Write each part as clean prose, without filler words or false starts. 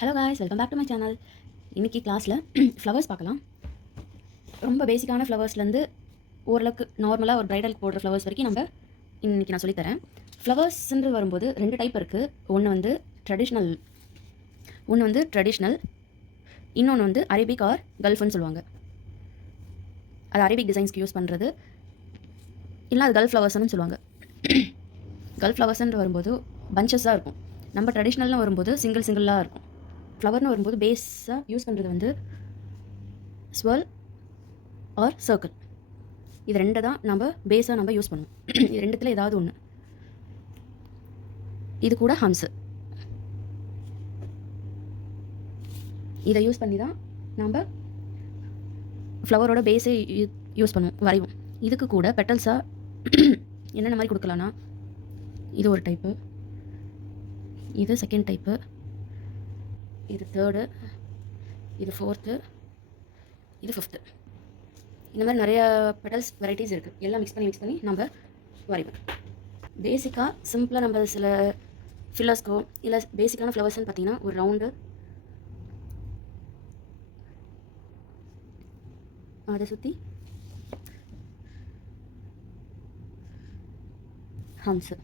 Hello guys, welcome back to my channel. இன்றைக்கி கிளாஸில் flowers பார்க்கலாம். ரொம்ப பேசிக்கான ஃப்ளவர்ஸ்லேருந்து ஓரளவுக்கு நார்மலாக ஒரு ப்ரைடலுக்கு போடுற ஃப்ளவர்ஸ் வரைக்கும் நம்ம இன்றைக்கி நான் சொல்லித்தரேன். ஃப்ளவர்ஸ்ன்று வரும்போது 2 டைப் இருக்குது. ஒன்று வந்து ட்ரெடிஷ்னல், இன்னொன்று வந்து அரேபிக் ஆர் கல்ஃப்னு சொல்லுவாங்க. அது அரேபிக் டிசைன்ஸ்க்கு யூஸ் பண்ணுறது, இல்லை அது கல்ஃப் ஃப்ளவர்ஸ்னு சொல்லுவாங்க. கல்ஃப் ஃப்ளவர்ஸ்ன்று வரும்போது பஞ்சஸாக இருக்கும். நம்ம ட்ரெடிஷ்னல்னு வரும்போது சிங்கிளாக இருக்கும். ஃப்ளவர்னு வரும்போது பேஸாக யூஸ் பண்ணுறது வந்து ஸ்வர்ல் ஆர் சர்க்கிள். இது ரெண்டு தான் நம்ம பேஸாக யூஸ் பண்ணுவோம். இது ரெண்டுத்தில் ஏதாவது ஒன்று. இது கூட ஹம்ஸு. இதை யூஸ் பண்ணி தான் நம்ம ஃப்ளவரோட பேஸே யூஸ் பண்ணுவோம், வரைவோம். இதுக்கு கூட பெட்டல்ஸாக என்னென்ன மாதிரி கொடுக்கலான்னா, இது ஒரு டைப்பு, இது செகண்ட் டைப்பு, இது தேர்டு, இது ஃபோர்த்து, இது ஃபிஃப்த்து. இந்த மாதிரி நிறைய பெட்டல்ஸ் வெரைட்டிஸ் இருக்குது. எல்லாம் மிக்ஸ் பண்ணி நம்ம வரைவோம். பேசிக்காக சிம்பிளாக நம்ம சில ஃபில்லர்ஸ்க்கோ இல்லை பேசிக்கான ஃப்ளவர்ஸ்ன்னு பார்த்தீங்கன்னா, ஒரு ரவுண்டு, அதை சுற்றி ஹம்ஸு,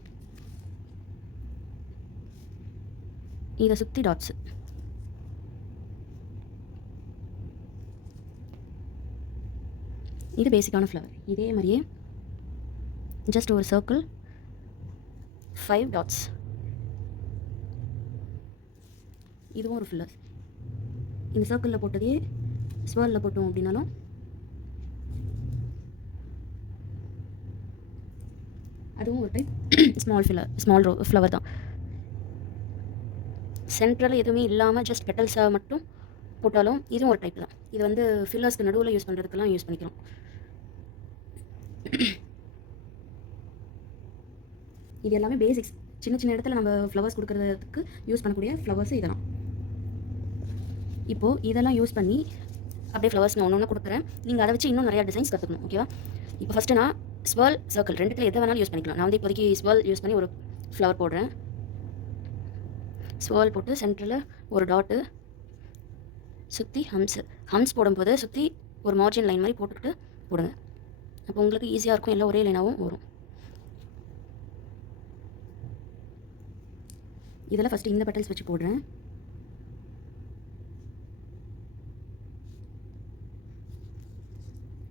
இதை சுற்றி டாட்ஸு. இது பேசிக்கான ஃப்ளவர். இதே மாதிரியே ஜஸ்ட் ஒரு சர்க்கிள், 5 டாட்ஸ். இதுவும் ஒரு ஃபில்லர். இந்த சர்க்கிளில் போட்டதையே ஸ்வர்லில் போட்டோம் அப்படின்னாலும் அதுவும் ஒரு டைப் ஸ்மால் ஃப்ளவர் தான். சென்ட்ரல் எதுவுமே இல்லாமல் ஜஸ்ட் பெட்டல்ஸாக மட்டும் போட்டாலும் இதுவும் ஒரு டைப் தான். இது வந்து ஃபில்லர்ஸ்க்கு நடுவில் யூஸ் பண்ணுறதுக்கெல்லாம் யூஸ் பண்ணிக்கலாம். இது எல்லாமே பேசிக்ஸ். சின்ன இடத்துல நம்ம ஃப்ளவர்ஸ் கொடுக்குறதுக்கு யூஸ் பண்ணக்கூடிய ஃப்ளவர்ஸ் இதெல்லாம். இப்போது இதெல்லாம் யூஸ் பண்ணி அப்படியே ஃப்ளவர்ஸ் நான் ஒன்று கொடுக்குறேன். நீங்கள் அதை வச்சு இன்னும் நிறையா டிசைன்ஸ் கற்றுக்கணும். ஓகேவா? இப்போ ஃபஸ்ட்டு நான் ஸ்வர்ல், சர்க்கிள் ரெண்டுத்தில் எதை வேணாலும் யூஸ் பண்ணிக்கலாம். நான் வந்து இப்போதைக்கு ஸ்வர்ல் யூஸ் பண்ணி ஒரு ஃப்ளவர் போடுறேன். ஸ்வர்ல் போட்டு சென்டரில் ஒரு டாட்டு, சுற்றி ஹம்ஸ் போடும்போது சுற்றி ஒரு மார்ஜின் லைன் மாதிரி போட்டுக்கிட்டு போடுங்க. அப்போ உங்களுக்கு ஈஸியாக இருக்கும், எல்லாம் ஒரே லைனாகவும் வரும். இதில் ஃபஸ்ட்டு இந்த பெட்டல்ஸ் வச்சு போடுறேன்.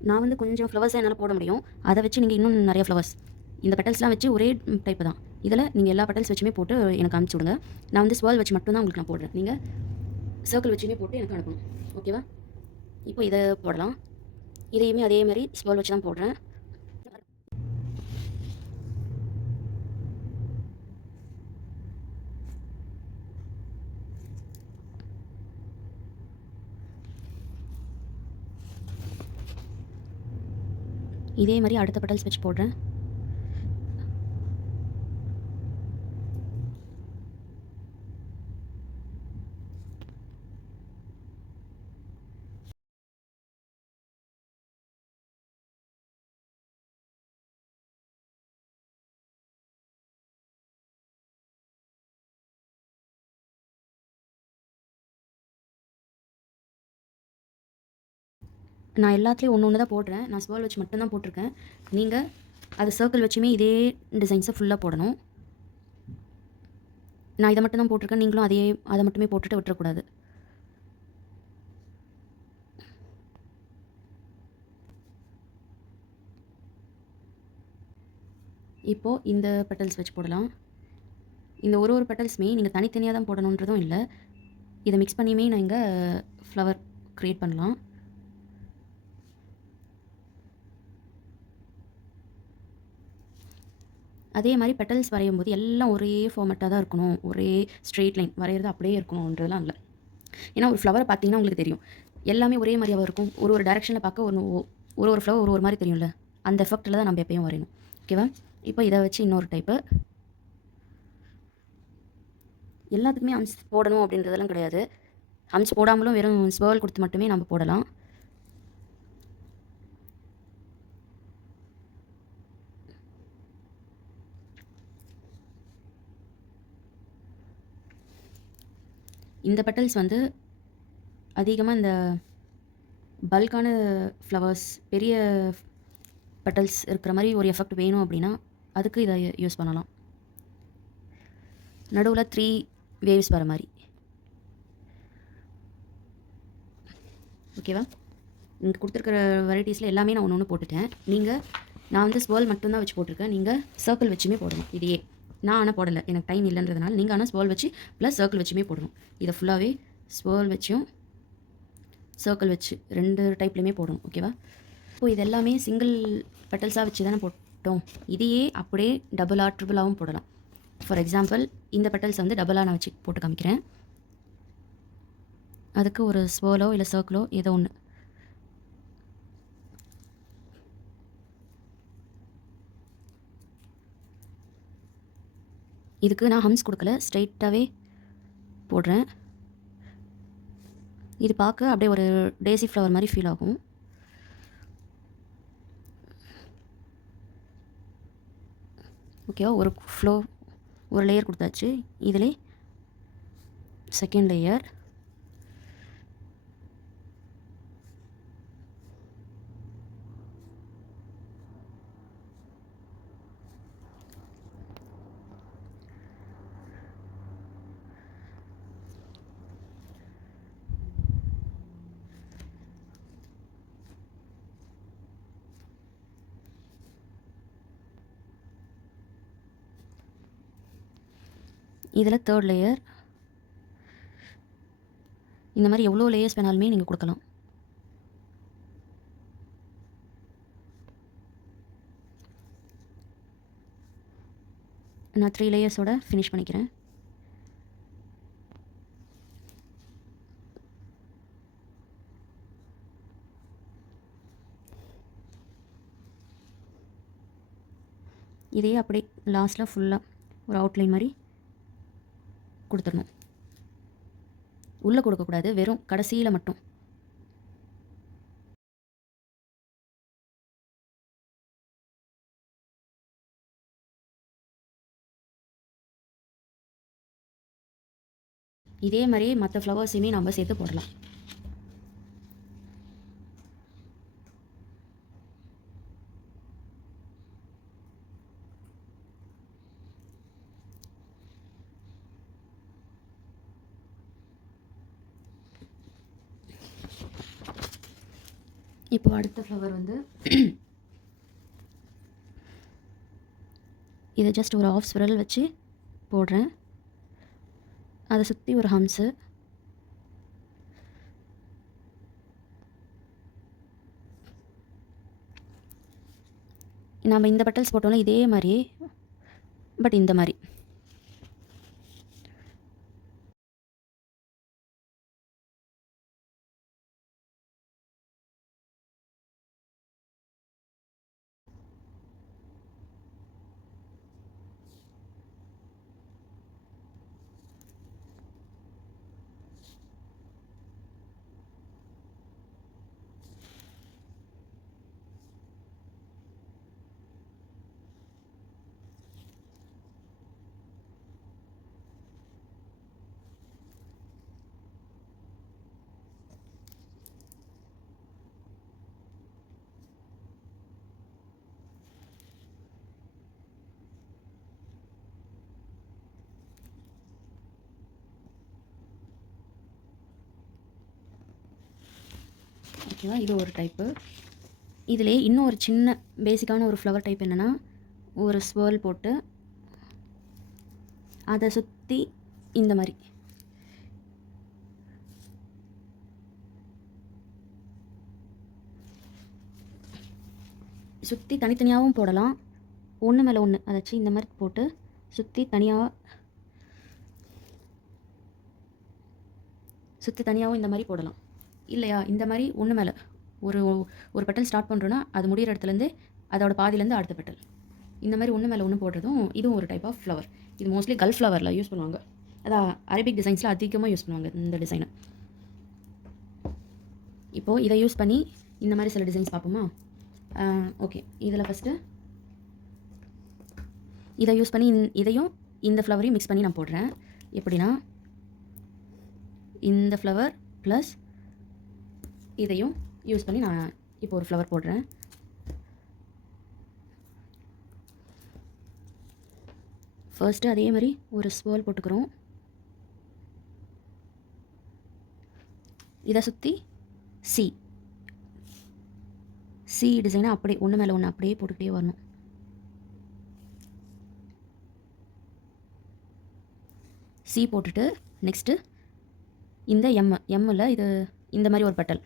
நான் வந்து கொஞ்சம் ஃப்ளவர்ஸாக என்னால் போட முடியும். அதை வச்சு நீங்கள் இன்னும் நிறைய ஃப்ளவர்ஸ், இந்த பெட்டல்ஸ்லாம் வச்சு ஒரே டைப்பு தான். இதில் நீங்கள் எல்லா பெட்டல்ஸ் வச்சுமே போட்டு எனக்கு அனுப்பிச்சி விடுங்க. நான் வந்து ஸ்வர்ல் வச்சு மட்டும் தான் உங்களுக்கு நான் போடுறேன். நீங்கள் சர்க்கிள் வச்சுமே போட்டு எனக்கு அனுப்பணும். ஓகேவா? இப்போ இதை போடலாம். இதையுமே அதே மாதிரி ஸ்வர்ல் வச்சு தான் போடுறேன். இதே மாதிரி அடுத்த பெட்டல்ஸ் வச்சு போடுறேன். நான் எல்லாத்துலேயும் ஒன்று தான் போடுறேன். நான் ஸ்வர்ல் வச்சு மட்டும்தான் போட்டிருக்கேன். நீங்கள் அது சர்க்கிள் வச்சுமே இதே டிசைன்ஸை ஃபுல்லாக போடணும். நான் இதை மட்டும் தான் போட்டிருக்கேன். நீங்களும் அதை மட்டுமே போட்டுட்டு விட்டுறக்கூடாது. இப்போது இந்த பெட்டல்ஸ் வச்சு போடலாம். இந்த ஒரு பெட்டல்ஸுமே நீங்கள் தனித்தனியாக தான் போடணுன்றதும் இல்லை. இதை மிக்ஸ் பண்ணியுமே நீங்கள் ஃப்ளவர் க்ரியேட் பண்ணலாம். அதே மாதிரி பெட்டல்ஸ் வரையும் போது எல்லாம் ஒரே ஃபார்மேட்டாக தான் இருக்கணும், ஒரே ஸ்ட்ரெயிட் லைன் வரைகிறது அப்படியே இருக்கணுன்றதுலாம் இல்லை. ஏன்னா ஒரு ஃப்ளவரை பார்த்தீங்கன்னா உங்களுக்கு தெரியும், எல்லாமே ஒரே மாதிரியாக இருக்கும். ஒரு டைரெக்ஷனில் பார்க்க ஒரு ஃப்ளவர் ஒரு மாதிரி தெரியும்ல, அந்த எஃபெக்டில் தான் நம்ம எப்பயும் வரையணும். ஓகேவா? இப்போ இதை வச்சு இன்னொரு டைப்பு. எல்லாத்துக்குமே ஹம்ஸ் போடணும் அப்படின்றதெல்லாம் கிடையாது. ஹம்ஸ் போடாமலும் வெறும் ஸ்வர்ல் கொடுத்து மட்டுமே நம்ம போடலாம். இந்த பெட்டல்ஸ் வந்து அதிகமாக இந்த பல்கான ஃப்ளவர்ஸ், பெரிய பெட்டல்ஸ் இருக்கிற மாதிரி ஒரு எஃபெக்ட் வேணும் அப்படின்னா அதுக்கு இதை யூஸ் பண்ணலாம். நடுவில் 3 வேவ்ஸ் வர மாதிரி. ஓகேவா? இங்கே கொடுத்துருக்கிற வெரைட்டிஸில் எல்லாமே நான் ஒன்று போட்டுட்டேன். நான் வந்து ஸ்வேர்ல் மட்டும்தான் வச்சு போட்டிருக்கேன். நீங்கள் சர்க்கிள் வச்சுமே போடணும் இதையே. நான் ஆனால் போடலை, எனக்கு டைம் இல்லைன்றதுனால. நீங்கள் ஆனால் ஸ்வேர்ல் வச்சு ப்ளஸ் சர்க்கிள் வச்சுமே போடணும். இதை ஃபுல்லாகவே ஸ்வேர்ல் வச்சும் சர்க்கிள் வச்சு 2 டைப்லையுமே போடணும். ஓகேவா? இப்போது இது எல்லாமே சிங்கிள் பெட்டல்ஸாக வச்சு தானே போட்டோம். இதையே அப்படியே டபுளாக ட்ரிபிளாகவும் போடலாம். ஃபார் எக்ஸாம்பிள் இந்த பெட்டல்ஸ் வந்து டபுளாக நான் வச்சு போட்டு காமிக்கிறேன். அதுக்கு ஒரு ஸ்வேர்லோ இல்லை சர்க்கிளோ ஏதோ ஒன்று. இதுக்கு நான் ஹம்ஸ் கொடுக்கல, ஸ்ட்ரைட்டாகவே போடுறேன். இது பார்க்க அப்படியே ஒரு டேசி ஃப்ளவர் மாதிரி ஃபீல் ஆகும். ஓகேவா? ஒரு லேயர் கொடுத்தாச்சு. இதிலே செகண்ட் லேயர். இதில் தேர்ட் லேயர். இந்த மாதிரி எவ்வளோ லேயர்ஸ் வேணாலுமே நீங்கள் கொடுக்கலாம். நான் 3 லேயர்ஸோட ஃபினிஷ் பண்ணிக்கிறேன். இதையே அப்படியே லாஸ்ட்டில் ஃபுல்லாக ஒரு அவுட்லைன் மாதிரி கொடுத்துடணும். உள்ளே கொடுக்கக்கூடாது, வெறும் கடைசியில் மட்டும். இதே மாதிரியே மற்ற ஃப்ளவர்ஸையுமே நம்ம சேர்த்து போடலாம். இப்போ அடுத்த ஃப்ளவர் வந்து இதை ஜஸ்ட் ஒரு ஆஃப் ஸ்விரல் வச்சு போடுறேன். அதை சுற்றி ஒரு ஹம்ஸு. நம்ம இந்த பெட்டல்ஸ் போட்டோம்னா இதே மாதிரி, பட் இந்த மாதிரி. ஓகேவா? இது ஒரு டைப்பு. இதிலே இன்னும் ஒரு சின்ன பேசிக்கான ஒரு ஃப்ளவர் டைப் என்னென்னா, ஒரு ஸ்வேர்ல் போட்டு அதை சுற்றி இந்த மாதிரி சுற்றி தனித்தனியாகவும் போடலாம். ஒன்று மேலே ஒன்று அதாச்சும் இந்த மாதிரி போட்டு சுற்றி தனியாகவும் இந்த மாதிரி போடலாம். இல்லையா, இந்த மாதிரி ஒன்று மேலே ஒரு பெட்டல் ஸ்டார்ட் பண்ணுறோன்னா அது முடிகிற இடத்துலேருந்து அதோட பாதியிலேருந்து அடுத்த பெட்டல், இந்த மாதிரி ஒன்று மேலே ஒன்று போடுறதும் இதுவும் ஒரு டைப் ஆஃப் ஃப்ளவர். இது மோஸ்ட்லி கல்ஃப் ஃப்ளவரில் யூஸ் பண்ணுவாங்க. அதான் அரபிக் டிசைன்ஸில் அதிகமாக யூஸ் பண்ணுவாங்க இந்த டிசைனை. இப்போது இதை யூஸ் பண்ணி இந்த மாதிரி சில டிசைன்ஸ் பார்ப்போமா? ஓகே, இதில் ஃபஸ்ட்டு இதை யூஸ் பண்ணி இதையும் இந்த ஃப்ளவரையும் மிக்ஸ் பண்ணி நான் போடுறேன். எப்படின்னா, இந்த ஃப்ளவர் ப்ளஸ் இதையும் யூஸ் பண்ணி நான் இப்போ ஒரு ஃப்ளவர் போடுறேன். ஃபர்ஸ்ட்டு அதே மாதிரி ஒரு ஸ்வேர்ல் போட்டுக்கிறோம். இதை சுற்றி சி டிசைனை அப்படியே ஒன்று மேலே ஒன்று அப்படியே போட்டுக்கிட்டே வரணும். சி போட்டுட்டு நெக்ஸ்ட்டு இந்த எம்மில் இது இந்த மாதிரி ஒரு பெட்டல்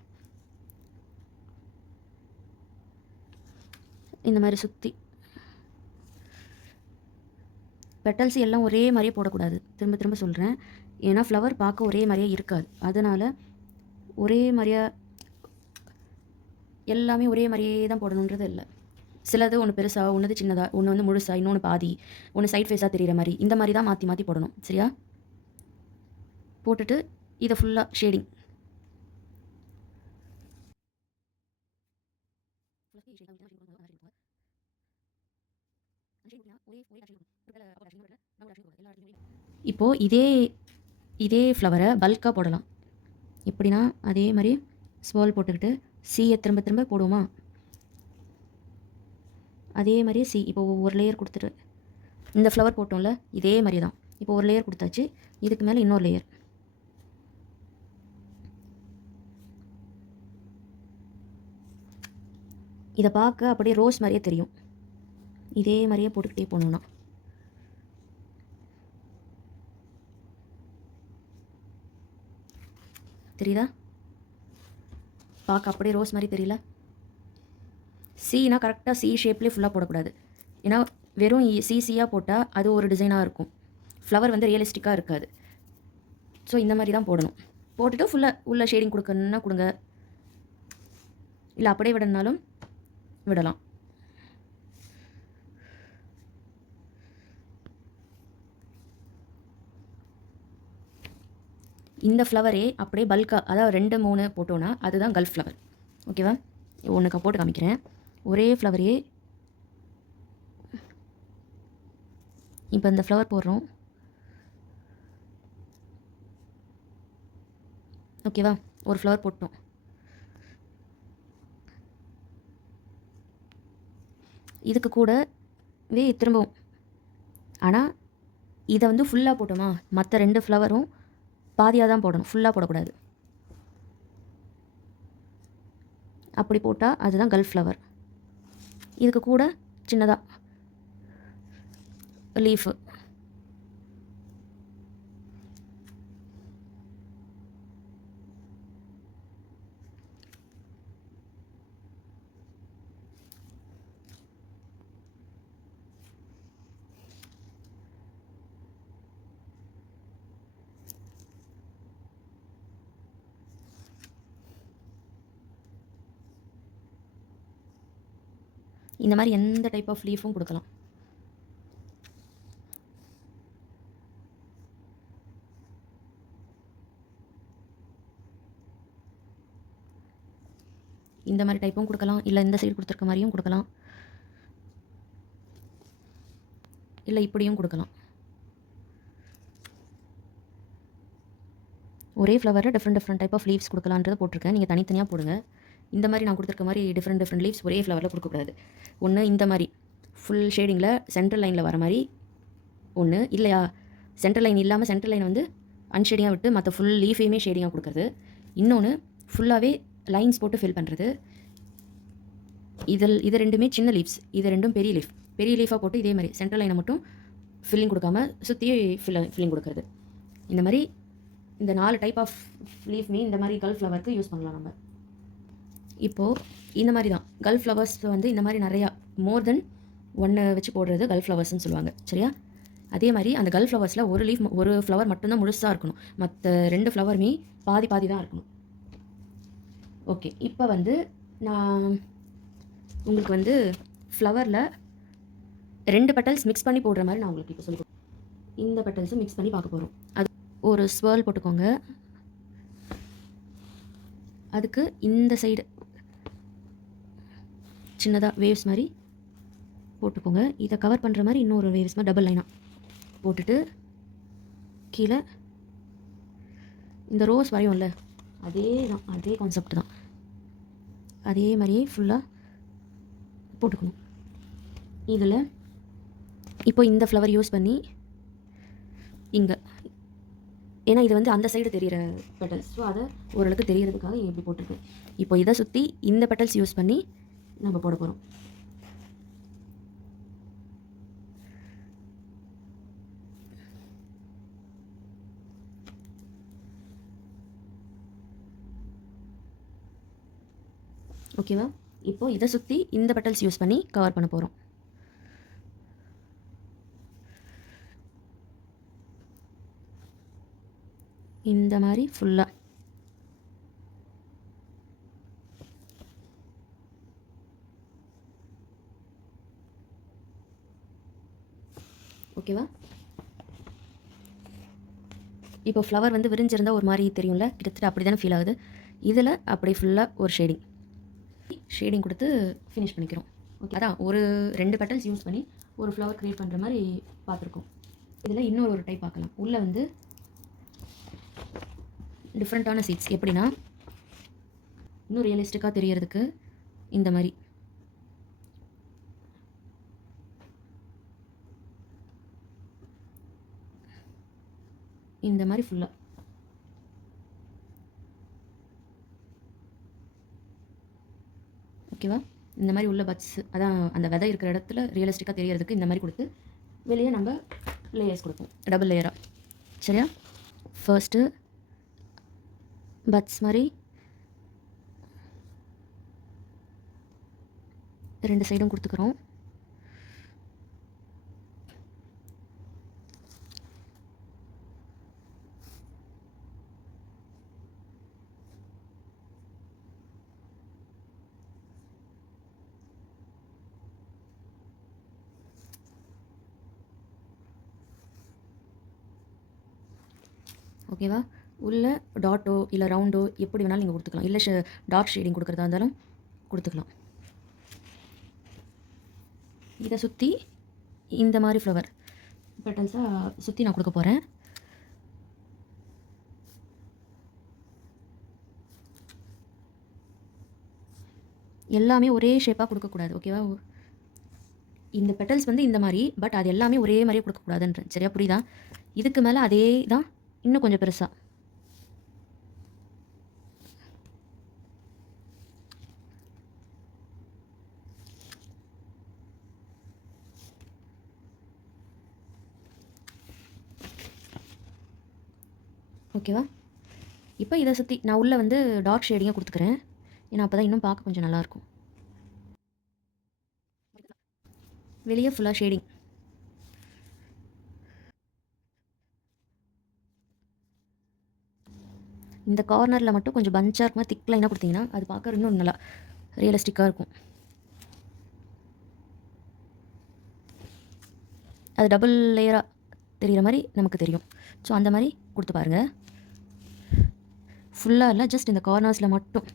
இந்த மாதிரி சுற்றி. பெட்டல்ஸ் எல்லாம் ஒரே மாதிரியே போடக்கூடாது, திரும்ப திரும்ப சொல்கிறேன். ஏன்னா ஃப்ளவர் பார்க்க ஒரே மாதிரியே இருக்காது. அதனால் ஒரே மாதிரியா எல்லாமே ஒரே மாதிரியே தான் போடணுன்றது இல்லை. சிலது ஒன்று பெருசாக, ஒன்று சின்னதாக, ஒன்று வந்து முழுசாக, இன்னொன்று பாதி, ஒன்று சைட் ஃபேஸாக தெரிகிற மாதிரி, இந்த மாதிரி தான் மாற்றி மாற்றி போடணும். சரியா? போட்டுட்டு இதை ஃபுல்லாக ஷேடிங் இப்போது இதே ஃப்ளவரை பல்காக போடலாம். எப்படின்னா அதே மாதிரி ஸ்வால் போட்டுக்கிட்டு சீயை திரும்ப திரும்ப போடுவோமா, அதே மாதிரியே சி இப்போ ஒரு லேயர் கொடுத்துட்டு இந்த ஃப்ளவர் போட்டோம்ல இதே மாதிரி தான். இப்போ ஒரு லேயர் கொடுத்தாச்சு, இதுக்கு மேலே இன்னொரு லேயர். இதை பார்க்க அப்படியே ரோஸ் மாதிரியே தெரியும். இதே மாதிரியே போட்டுக்கிட்டே போகணுன்னா தெரியுதா? பார்க்க அப்படியே ரோஸ் மாதிரி தெரியல? சீனா கரெக்டாக சி ஷேப்லேயே ஃபுல்லாக போடக்கூடாது. ஏன்னா வெறும் சியாக போட்டால் அது ஒரு டிசைனாக இருக்கும், ஃப்ளவர் வந்து ரியலிஸ்டிக்காக இருக்காது. ஸோ இந்த மாதிரி தான் போடணும். போட்டுட்டு ஃபுல்லாக உள்ள ஷேடிங் கொடுக்கணுன்னா கொடுங்க, இல்லை அப்படியே விடணுனாலும் விடலாம். இந்த ஃப்ளவரே அப்படியே பல்காக, அதாவது 2 3 போட்டோன்னா அதுதான் கல்ஃப் ஃப்ளவர். ஓகேவா? ஒன்றுக்கு போட்டு காமிக்கிறேன். ஒரே ஃப்ளவரே இப்போ இந்த ஃப்ளவர் போடுறோம். ஓகேவா? ஒரு ஃப்ளவர் போட்டோம். இதுக்கு கூடவே திரும்பவும், ஆனால் இதை வந்து ஃபுல்லாக போட்டோமா, மற்ற 2 ஃப்ளவரும் பாதியாக தான் போடணும், ஃபுல்லாக போடக்கூடாது. அப்படி போட்டால் அதுதான் கல்ஃப் ஃப்ளவர். இதுக்கு கூட சின்னதாக லீஃபு, இந்த மாதிரி எந்த டைப் ஆஃப் லீஃபும் கொடுக்கலாம். இந்த மாதிரி டைப்பும் கொடுக்கலாம், இல்லை இந்த சைடு கொடுத்துருக்க மாதிரியும் கொடுக்கலாம், இல்லை இப்படியும் கொடுக்கலாம். ஒரே ஃப்ளவரில் டிஃப்ரெண்ட் டைப் ஆஃப் லீவ்ஸ் கொடுக்கலான்றதை போட்டிருக்கேன். நீங்கள் தனித்தனியாக போடுங்க. இந்த மாதிரி நான் கொடுத்துருக்க மாதிரி டிஃப்ரெண்ட் லீவ்ஸ் ஒரே ஃப்ளவரில் கொடுக்கக்கூடாது. ஒன்று இந்த மாதிரி ஃபுல் ஷேடிங்கில் சென்ட்ரல் லைனில் வர மாதிரி ஒன்று, இல்லையா சென்ட்ரல் லைன் இல்லாமல் சென்ட்ரல் லைன் வந்து அன்ஷேடிங்காக விட்டு மற்ற ஃபுல் லீஃபையுமே ஷேடிங்காக கொடுக்குறது. இன்னொன்று ஃபுல்லாகவே லைன்ஸ் போட்டு ஃபில் பண்ணுறது. இது ரெண்டுமே சின்ன லீவ்ஸ், இது ரெண்டும் பெரிய லீஃபாக போட்டு இதே மாதிரி சென்ட்ரல் லைனை மட்டும் ஃபில்லிங் கொடுக்காம சுற்றி ஃபில்லிங் கொடுக்குறது. இந்த மாதிரி இந்த 4 டைப் ஆஃப் லீஃப்மே இந்த மாதிரி கல்ஃப் ஃப்ளவருக்கு யூஸ் பண்ணலாம் நம்ம. இப்போது இந்த மாதிரி தான் கல்ஃப் ஃப்ளவர்ஸ் வந்து இந்த மாதிரி நிறையா மோர் தென் 1 வச்சு போடுறது கல்ஃப் ஃப்ளவர்ஸ்னு சொல்லுவாங்க. சரியா? அதே மாதிரி அந்த கல்ஃப் ஃப்ளவர்ஸில் ஒரு ஃப்ளவர் மட்டும்தான் முழுசாக இருக்கணும், மற்ற 2 ஃப்ளவருமே பாதி தான் இருக்கணும். ஓகே, இப்போ வந்து நான் உங்களுக்கு வந்து ஃப்ளவரில் 2 பெட்டல்ஸ் மிக்ஸ் பண்ணி போடுற மாதிரி நான் உங்களுக்கு இப்போ சொல்லுவேன். இந்த பெட்டல்ஸும் மிக்ஸ் பண்ணி பார்க்க போகிறோம். அது ஒரு ஸ்வேர்ல் போட்டுக்கோங்க. அதுக்கு இந்த சைடு சின்னதாக வேவ்ஸ் மாதிரி போட்டுக்கோங்க. இதை கவர் பண்ணுற மாதிரி இன்னொரு வேவ்ஸ் மாதிரி டபுள் லைனாக போட்டுட்டு கீழே இந்த ரோஸ் வரையும்ல அதே தான், அதே கான்செப்ட் தான். அதே மாதிரியே ஃபுல்லாக போட்டுக்கணும். இதில் இப்போ இந்த ஃப்ளவர் யூஸ் பண்ணி இங்கே, ஏன்னா இது வந்து அந்த சைடு தெரிகிற பெட்டல்ஸ், ஸோ அதை ஓரளவுக்கு தெரியறதுக்காக இப்படி போட்டிருக்கேன். இப்போ இதை சுற்றி இந்த பெட்டல்ஸ் யூஸ் பண்ணி நம்ம போட போகிறோம். ஓகேவா? இப்போது இதை சுற்றி இந்த பெட்டல்ஸ் யூஸ் பண்ணி கவர் பண்ண போகிறோம். இந்த மாதிரி ஃபுல்லாக ஓகேவா? இப்போ ஃப்ளவர் வந்து விரிஞ்சிருந்தால் ஒரு மாதிரி தெரியும்ல, கிட்டத்தட்ட அப்படி தானே ஃபீல் ஆகுது. இதில் அப்படி ஃபுல்லாக ஒரு ஷேடிங் கொடுத்து ஃபினிஷ் பண்ணிக்கிறோம். ஓகே, அதான் ஒரு 2 பெட்டல்ஸ் யூஸ் பண்ணி ஒரு ஃப்ளவர் க்ரியேட் பண்ணுற மாதிரி பார்த்துருக்கோம். இதில் இன்னொரு ஒரு டைப் பார்க்கலாம். உள்ளே வந்து டிஃப்ரெண்ட்டான சீட்ஸ், எப்படின்னா இன்னும் ரியலிஸ்டிக்காக தெரியறதுக்கு இந்த மாதிரி ஃபுல்லாக ஓகேவா? இந்த மாதிரி உள்ள பட்ஸ், அதான் அந்த விதை இருக்கிற இடத்துல ரியலிஸ்டிக்காக தெரியறதுக்கு இந்த மாதிரி கொடுத்து வெளியே நம்ம லேயர்ஸ் கொடுப்போம், டபுள் லேயராக. சரியா? ஃபர்ஸ்ட்டு பட்ஸ் மாதிரி 2 சைடும் கொடுத்துக்கிறோம். ஓகேவா? உள்ள டாட்டோ இல்லை ரவுண்டோ எப்படி வேணாலும் நீங்கள் கொடுத்துக்கலாம், இல்லை டார்க் ஷேடிங் கொடுக்குறதா இருந்தாலும் கொடுத்துக்கலாம். இதை சுற்றி இந்த மாதிரி ஃப்ளவர் பெட்டல்ஸாக சுற்றி நான் கொடுக்க போகிறேன். எல்லாமே ஒரே ஷேப்பாக கொடுக்கக்கூடாது. ஓகேவா? இந்த பெட்டல்ஸ் வந்து இந்த மாதிரி, பட் அது எல்லாமே ஒரே மாதிரியே கொடுக்கக்கூடாதுன்ற. சரியா? புரியுதா? இதுக்கு மேலே அதே தான், இன்னும் கொஞ்சம் பெருசாக. ஓகேவா? இப்போ இதை சுற்றி நான் உள்ளே வந்து டார்க் ஷேடிங்காக கொடுத்துக்கிறேன், ஏன்னா அப்போ தான் இன்னும் பார்க்க கொஞ்சம் நல்லாயிருக்கும். வெளியே ஃபுல்லாக ஷேடிங். இந்த கார்னரில் மட்டும் கொஞ்சம் பஞ்சாக இருக்குமா, திக் லைனாக கொடுத்தீங்கன்னா அது பார்க்க இன்னும் நல்லா ரியலிஸ்டிக்காக இருக்கும். அது டபுள் லேயராக தெரிகிற மாதிரி நமக்கு தெரியும். ஸோ அந்த மாதிரி கொடுத்து பாருங்கள். ஃபுல்லாக இல்லை, ஜஸ்ட் இந்த கார்னர்ஸில் மட்டும்.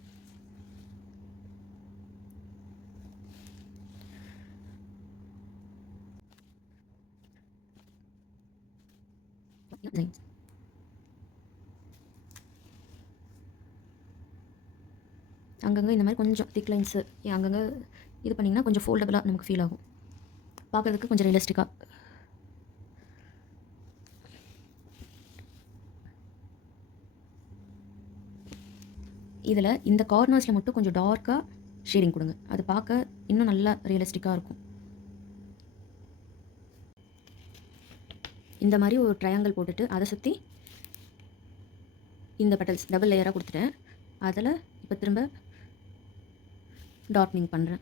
அங்கங்கே இந்த மாதிரி கொஞ்சம் திக் லைன்ஸு அங்கங்கே இது பண்ணிங்கன்னா கொஞ்சம் ஃபோல்டபுளாக நமக்கு ஃபீல் ஆகும், பார்க்குறதுக்கு கொஞ்சம் ரியலிஸ்டிக்காக. இதில் இந்த கார்னர்ஸில் மட்டும் கொஞ்சம் டார்க்காக ஷேடிங் கொடுங்க, அது பார்க்க இன்னும் நல்லா ரியலிஸ்டிக்காக இருக்கும். இந்த மாதிரி ஒரு ட்ரையாங்கிள் போட்டுட்டு அதை சுற்றி இந்த பெட்டல்ஸ் டபுள் லேயராக கொடுத்துட்டேன். அதில் இப்போ திரும்ப டார்க்னிங் பண்ணுறேன்.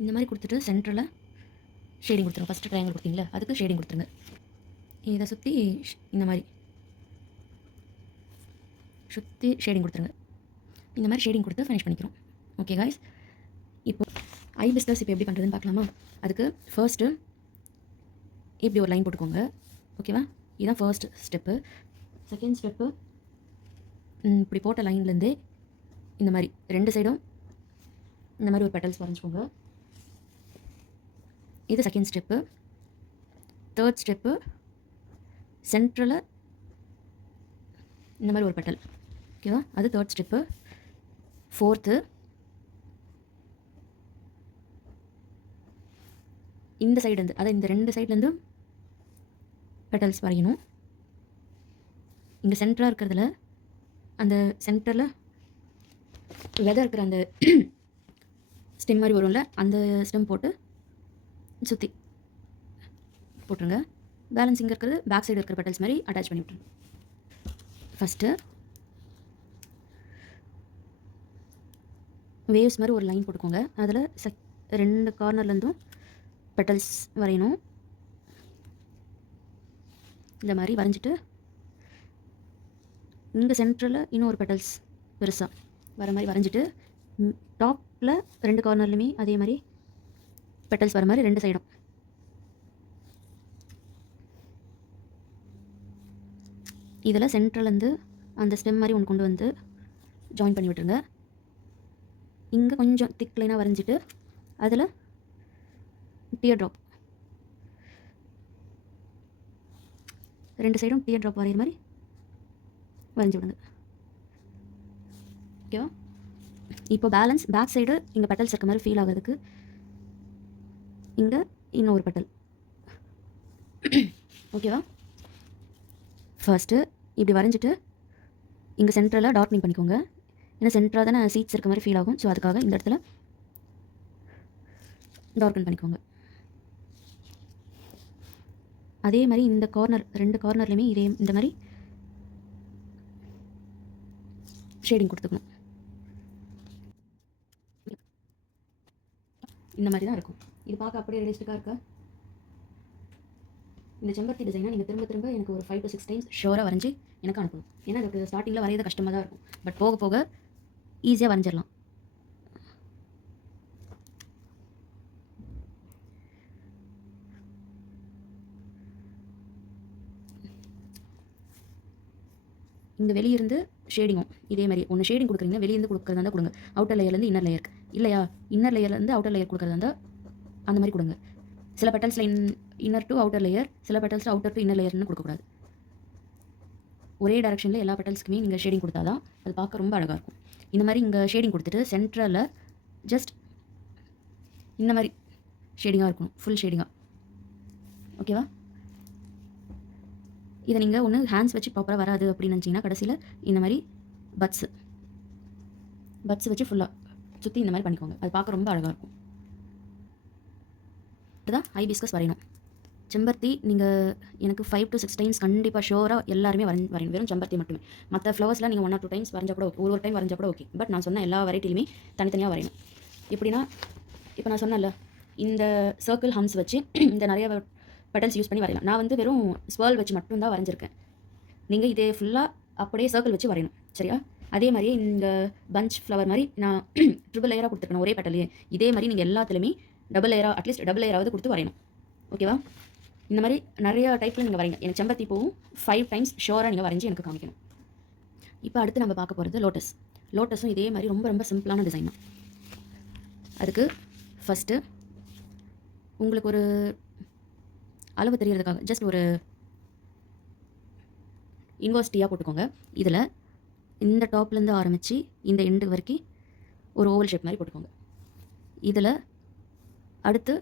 இந்த மாதிரி கொடுத்துட்டு சென்டரில் ஷேடிங் கொடுத்துருங்க. ஃபஸ்ட்டு ட்ரையாங்கிள் கொடுத்தீங்களா, அதுக்கு ஷேடிங் கொடுத்துருங்க. இதை சுற்றி இந்த மாதிரி சுற்றி ஷேடிங் கொடுத்துருங்க. இந்த மாதிரி ஷேடிங் கொடுத்து ஃபினிஷ் பண்ணிக்கிறோம். ஓகே காய்ஸ், இப்போ ஐ பிஸ்னஸ் இப்போ எப்படி பண்ணுறதுன்னு பார்க்கலாமா? அதுக்கு ஃபர்ஸ்ட்டு இப்படி ஒரு லைன் போட்டுக்கோங்க. ஓகேவா? இதுதான் ஃபர்ஸ்ட் ஸ்டெப்பு. செகண்ட் ஸ்டெப்பு, இப்படி போட்ட லைன்லேருந்தே இந்த மாதிரி 2 சைடும் இந்த மாதிரி ஒரு பெட்டல்ஸ் வரைஞ்சிக்கோங்க. இது செகண்ட் ஸ்டெப்பு. தேர்ட் ஸ்டெப்பு சென்ட்ரலில் இந்த மாதிரி ஒரு பெட்டல். ஓகேவா, அது தேர்ட் ஸ்டெப்பு. ஃபோர்த்து இந்த சைடுலேருந்து, அதை இந்த 2 சைட்லேருந்து பெட்டல்ஸ் வரையணும். இங்கே சென்டராக இருக்கிறதுல அந்த சென்டரில் வெதை இருக்கிற அந்த ஸ்டெம் மாதிரி வரும்ல, அந்த ஸ்டெம் போட்டு சுற்றி போட்டுருங்க. பேலன்ஸ் இங்கே இருக்கிறது பேக் சைடு இருக்கிற பெட்டல்ஸ் மாதிரி அட்டாச் பண்ணி விட்டுருங்க. ஃபஸ்ட்டு வேவ்ஸ் மாதிரி ஒரு லைன் போட்டுக்கோங்க. அதில் 2 கார்னர்லேருந்தும் பெட்டல்ஸ் வரையணும். இந்த மாதிரி வரைஞ்சிட்டு இங்கே சென்டரில் இன்னும் ஒரு பெட்டல்ஸ் பெருசாக வர மாதிரி வரைஞ்சிட்டு டாப்பில் 2 கார்னர்லையுமே அதே மாதிரி பெட்டல்ஸ் வர மாதிரி 2 சைடும் இதில் சென்ட்ரலேருந்து அந்த ஸ்டெம் மாதிரி ஒன்று கொண்டு வந்து ஜாயின் பண்ணி விட்டுருங்க. இங்கே கொஞ்சம் திக் லைனாக வரைஞ்சிட்டு அதில் டியர் ட்ராப் 2 சைடும் டியர் ட்ராப் வரைகிற மாதிரி வரைஞ்சி விடுங்க. ஓகேவா, இப்போ பேலன்ஸ் பேக் சைடு இங்கே பெட்டல்ஸ் இருக்க மாதிரி ஃபீல் ஆகிறதுக்கு இங்கே இன்னும் ஒரு பெட்டல். ஓகேவா, ஃபர்ஸ்ட்டு இப்படி வரைஞ்சிட்டு இங்கே சென்டரில் டார்க்னிங் பண்ணிக்கோங்க. ஏன்னா சென்டராக தானே சீட்ஸ் இருக்க மாதிரி ஃபீல் ஆகும். ஸோ அதுக்காக இந்த இடத்துல டார்க்கன் பண்ணிக்கோங்க. அதே மாதிரி இந்த கார்னர் 2 கார்னர்லையுமே இதே இந்த மாதிரி ஷேடிங் கொடுத்துக்கணும். இந்த மாதிரி தான் இருக்கும். இது பார்க்க அப்படியே ரியலிஸ்டிக்காக இருக்கா? இந்த செம்பருத்தி டிசைனை நீங்கள் திரும்ப திரும்ப எனக்கு ஒரு 5 to 6 டைம்ஸ் ஷோராக வரைஞ்சி எனக்கு அனுப்பணும். ஏன்னா அதுக்கு ஸ்டார்டிங்கில் வரையது கஷ்டமாக தான் இருக்கும். பட் போக போக ஈஸியாக வரைஞ்சிடலாம். இங்கே வெளியிருந்து ஷேடிங்கும் இதே மாதிரி ஒன்று ஷேடிங் கொடுக்குறீங்க, வெளியிருந்து கொடுக்குறதா இருந்தால் கொடுங்க. அவுட்டர் லேயர்லேருந்து இன்னர் லேயருக்கு, இல்லையா இன்னர் லேயர்லேருந்து அவுட்டர் லேயர் கொடுக்குறதா இருந்தால் அந்த மாதிரி கொடுங்க. சில பெட்டல்ஸில் இன்னர் டு அவுட்டர் லேயர், சில பெட்டல்ஸில் அவுட்டர் டு இன்னர் லேயர்னு கொடுக்கக்கூடாது. ஒரே டேரக்ஷனில் எல்லா பெட்டல்ஸ்க்குமே நீங்கள் ஷேடிங் கொடுத்தா தான் அது பார்க்க ரொம்ப அழகாக இருக்கும். இந்த மாதிரி இங்கே ஷேடிங் கொடுத்துட்டு சென்ட்ரலில் ஜஸ்ட் இந்த மாதிரி ஷேடிங்காக இருக்கணும், ஃபுல் ஷேடிங்காக. ஓகேவா, இதை நீங்கள் ஒன்று ஹேண்ட்ஸ் வச்சு ப்ராப்பராக வராது அப்படின்னு நினச்சிங்கன்னா கடைசியில் இந்த மாதிரி பட்ஸ் வச்சு ஃபுல்லாக சுற்றி இந்த மாதிரி பண்ணிக்கோங்க. அது பார்க்க ரொம்ப அழகாக இருக்கும். இதுதான் ஹைபிஸ்கஸ் வரையணும். செம்பருத்தி நீங்கள் எனக்கு 5 to 6 டைம்ஸ் கண்டிப்பாக ஷோராக எல்லாருமே வரையணும். வெறும் செம்பருத்தி மட்டுமே. மற்ற ஃப்ளவர்ஸ்லாம் நீங்கள் 1 or 2 டைம்ஸ் வரைஞ்சா கூட ஓகே, ஒரு டைம் வரைஞ்சா கூட ஓகே. பட் நான் சொன்ன எல்லா வெரைட்டிலுமே தனித்தனியாக வரையணும். எப்படின்னா இப்போ நான் சொன்னேன்ல, இந்த சர்க்கிள் ஹம்ஸ் வச்சு இந்த நிறைய பெட்டல்ஸ் யூஸ் பண்ணி வரையலாம். நான் வந்து வெறும் ஸ்வர்ல் வச்சு மட்டும்தான் வரைஞ்சிருக்கேன். நீங்கள் இதே ஃபுல்லாக அப்படியே சர்க்கிள் வச்சு வரையணும். சரியா, அதே மாதிரியே இந்த பஞ்ச் ஃப்ளவர் மாதிரி நான் ட்ரிபிள் லேயராக கொடுத்துருக்கேன் ஒரே பெட்டலையே. இதே மாதிரி நீங்கள் எல்லாத்துலேயுமே டபுள் லேயராக அட்லீஸ்ட் டபுள் லேயராவது கொடுத்து வரையணும். ஓகேவா, இந்த மாதிரி நிறையா டைப்பில் நீங்கள் வரைங்க. எனக்கு செம்பருத்தி பூவும் 5 டைம்ஸ் ஷோராக நீங்கள் வரைஞ்சி எனக்கு காமிக்கணும். இப்போ அடுத்து நம்ம பார்க்க போகிறது லோட்டஸ். லோட்டஸும் இதே மாதிரி ரொம்ப ரொம்ப சிம்பிளான டிசைன் தான். அதுக்கு ஃபஸ்ட்டு உங்களுக்கு ஒரு அளவு தெரியறதுக்காக ஜஸ்ட் ஒரு இன்வர்ஸ் டீயாக போட்டுக்கோங்க. இதில் இந்த டாப்லேருந்து ஆரம்பித்து இந்த எண்டு வரைக்கும் ஒரு ஓவல் ஷேப் மாதிரி போட்டுக்கோங்க. இதில் அடுத்து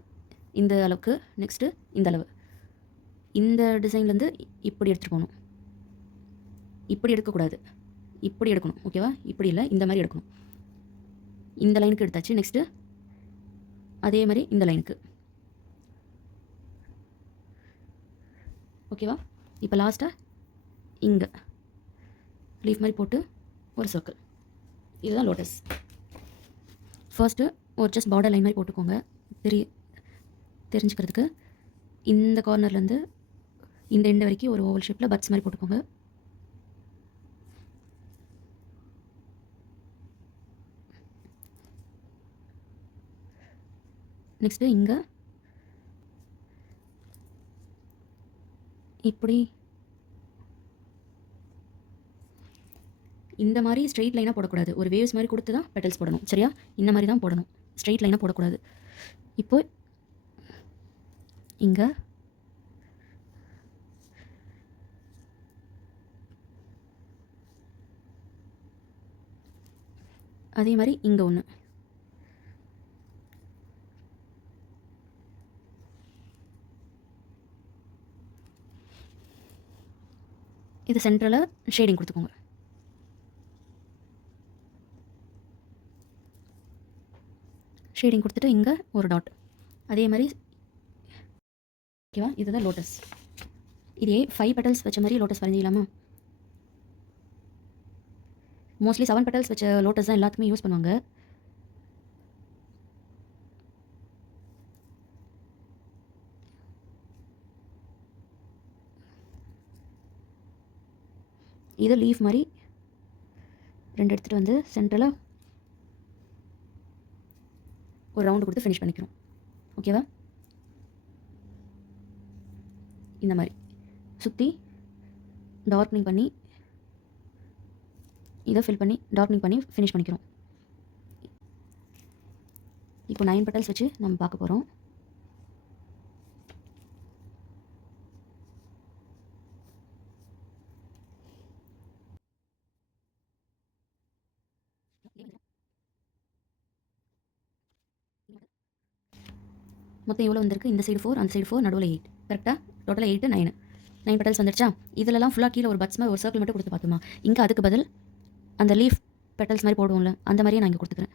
இந்த அளவுக்கு, நெக்ஸ்ட்டு இந்த அளவு, இந்த டிசைன்லேருந்து இப்படி எடுத்துகிட்டு போகணும். இப்படி எடுக்கக்கூடாது, இப்படி எடுக்கணும். ஓகேவா, இப்படி இல்லை, இந்த மாதிரி எடுக்கணும். இந்த லைனுக்கு எடுத்தாச்சு. நெக்ஸ்ட்டு அதே மாதிரி இந்த லைனுக்கு. ஓகேவா, இப்போ லாஸ்ட்டாக இங்கே லீஃப் மாதிரி போட்டு ஒரு சர்க்கிள். இதுதான் லோட்டஸ். ஃபர்ஸ்ட்டு ஒரு ஜஸ்ட் பார்டர் லைன் மாதிரி போட்டுக்கோங்க. தெரிஞ்சுக்கிறதுக்கு இந்த கார்னர்லேருந்து இந்த எண்டு வரைக்கும் ஒரு ஓவல் ஷேப்பில் பட்ஸ் மாதிரி போட்டுக்கோங்க. நெக்ஸ்ட்டு இங்கே இப்படி இந்த மாதிரி ஸ்ட்ரெயிட் லைனாக போடக்கூடாது. ஒரு வேவ்ஸ் மாதிரி கொடுத்து தான் பெட்டல்ஸ் போடணும். சரியா, இந்த மாதிரி தான் போடணும். ஸ்ட்ரெயிட் லைனாக போடக்கூடாது. இப்போ இங்கே அதே மாதிரி இங்கே ஒன்று. இது சென்டரில் ஷேடிங் கொடுத்துக்கோங்க. ஷேடிங் கொடுத்துட்டு இங்கே ஒரு டாட். அதே மாதிரி ஓகேவா, இதுதான் லோட்டஸ். இதே 5 பெட்டல்ஸ் வச்ச மாதிரி லோட்டஸ் வரைஞ்சிக்கலாமா? மோஸ்ட்லி 7 பெட்டல்ஸ் வச்ச லோட்டஸ் தான் எல்லாத்துக்குமே யூஸ் பண்ணுவாங்க. இது லீஃப் மாதிரி 2 எடுத்துகிட்டு வந்து சென்டரில் ஒரு ரவுண்டு கொடுத்து ஃபினிஷ் பண்ணிக்கிறோம். ஓகேவா, இந்த மாதிரி சுற்றி டார்க்னிங் பண்ணி இதை ஃபில் பண்ணி டார்க்னிங் பண்ணி ஃபினிஷ் பண்ணிக்கிறோம். இப்போ 9 பெட்டல்ஸ் வச்சு நம்ம பார்க்க போகிறோம். மொத்தம் எவ்வளோ வந்திருக்கு? இந்த சைடு 4, அந்த சைடு 4, நடுவில் 8. கரெக்டாக டோட்டலாக 8, 9 பெட்டல்ஸ் வந்துருச்சா? இதிலலாம் ஃபுல்லாக கீழே ஒரு பட்ஸ் மாதிரி ஒரு சர்க்கிள் மட்டும் கொடுத்து பார்த்துமா. இங்கே அதுக்கு பதில் அந்த லீஃப் பெட்டல்ஸ் மாதிரி போடுவோம்ல, அந்த மாதிரியே நான் இங்கே கொடுத்துக்கிறேன்.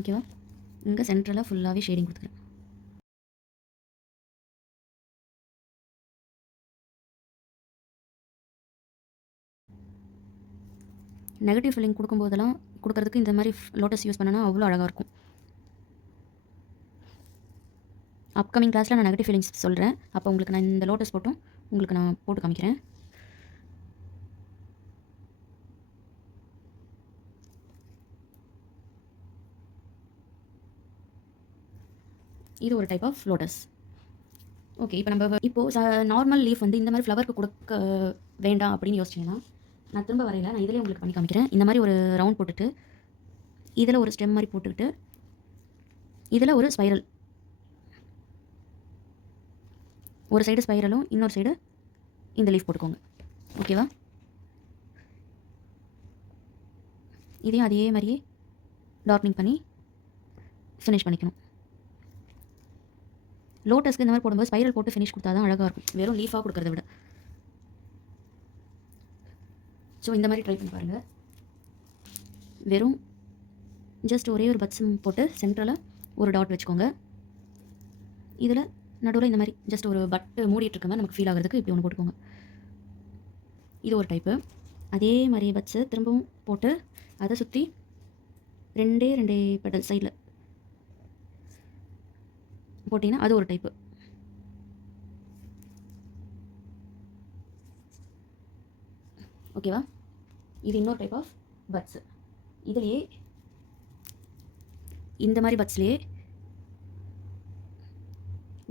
ஓகேவா, இங்கே சென்டரில் ஃபுல்லாகவே ஷேடிங் கொடுத்துக்கிறேன். நெகட்டிவ் ஃபில்லிங் கொடுக்கும்போதெல்லாம் கொடுக்குறதுக்கு இந்த மாதிரி லோட்டஸ் யூஸ் பண்ணனா அவ்வளோ அழகாக இருக்கும். அப்கமிங் கிளாஸில் நான் நெகட்டிவ் ஃபீலிங்ஸ் சொல்கிறேன். அப்போ உங்களுக்கு நான் இந்த லோட்டஸ் போட்டும் உங்களுக்கு நான் போட்டு காமிக்கிறேன். இது ஒரு டைப் ஆஃப் லோட்டஸ். ஓகே, இப்போ நம்ம நார்மல் லீஃப் வந்து இந்த மாதிரி ஃப்ளவருக்கு கொடுக்க வேண்டாம் அப்படின்னு யோசிச்சிங்கன்னா நான் திரும்ப வரையில நான் இதிலே உங்களுக்கு பண்ணி காமிக்கிறேன். இந்த மாதிரி ஒரு ரவுண்ட் போட்டுட்டு இதில் ஒரு ஸ்டெம் மாதிரி போட்டுக்கிட்டு இதில் ஒரு ஸ்பைரல், ஒரு சைடு ஸ்பைரலும் இன்னொரு சைடு இந்த லீஃப் போட்டுக்கோங்க. ஓகேவா, இதையும் அதே மாதிரியே டார்க்னிங் பண்ணி ஃபினிஷ் பண்ணிக்கணும். லோட்டஸ்க்கு இந்த மாதிரி போடும்போது ஸ்பைரல் போட்டு ஃபினிஷ் கொடுத்தா தான் அழகாக இருக்கும், வெறும் லீஃபாக கொடுக்கறத விட. ஸோ இந்த மாதிரி ட்ரை பண்ணி பாருங்கள். வெறும் ஜஸ்ட் ஒரே ஒரு பட்ஸ் போட்டு சென்டரில் ஒரு டாட் வச்சுக்கோங்க. இதில் நடுவில் இந்த மாதிரி ஜஸ்ட் ஒரு பட்டு மூடிட்டு இருக்க மாதிரி நமக்கு ஃபீல் ஆகிறதுக்கு இப்படி ஒன்று போட்டுக்கோங்க. இது ஒரு டைப்பு. அதே மாதிரி பட்ஸு திரும்பவும் போட்டு அதை சுற்றி ரெண்டே பெடல் சைடில் போட்டிங்கன்னா அது ஒரு டைப்பு. ஓகேவா, இது இன்னொரு டைப் ஆஃப் பட்ஸு. இதுலேயே இந்த மாதிரி பட்ஸ்லேயே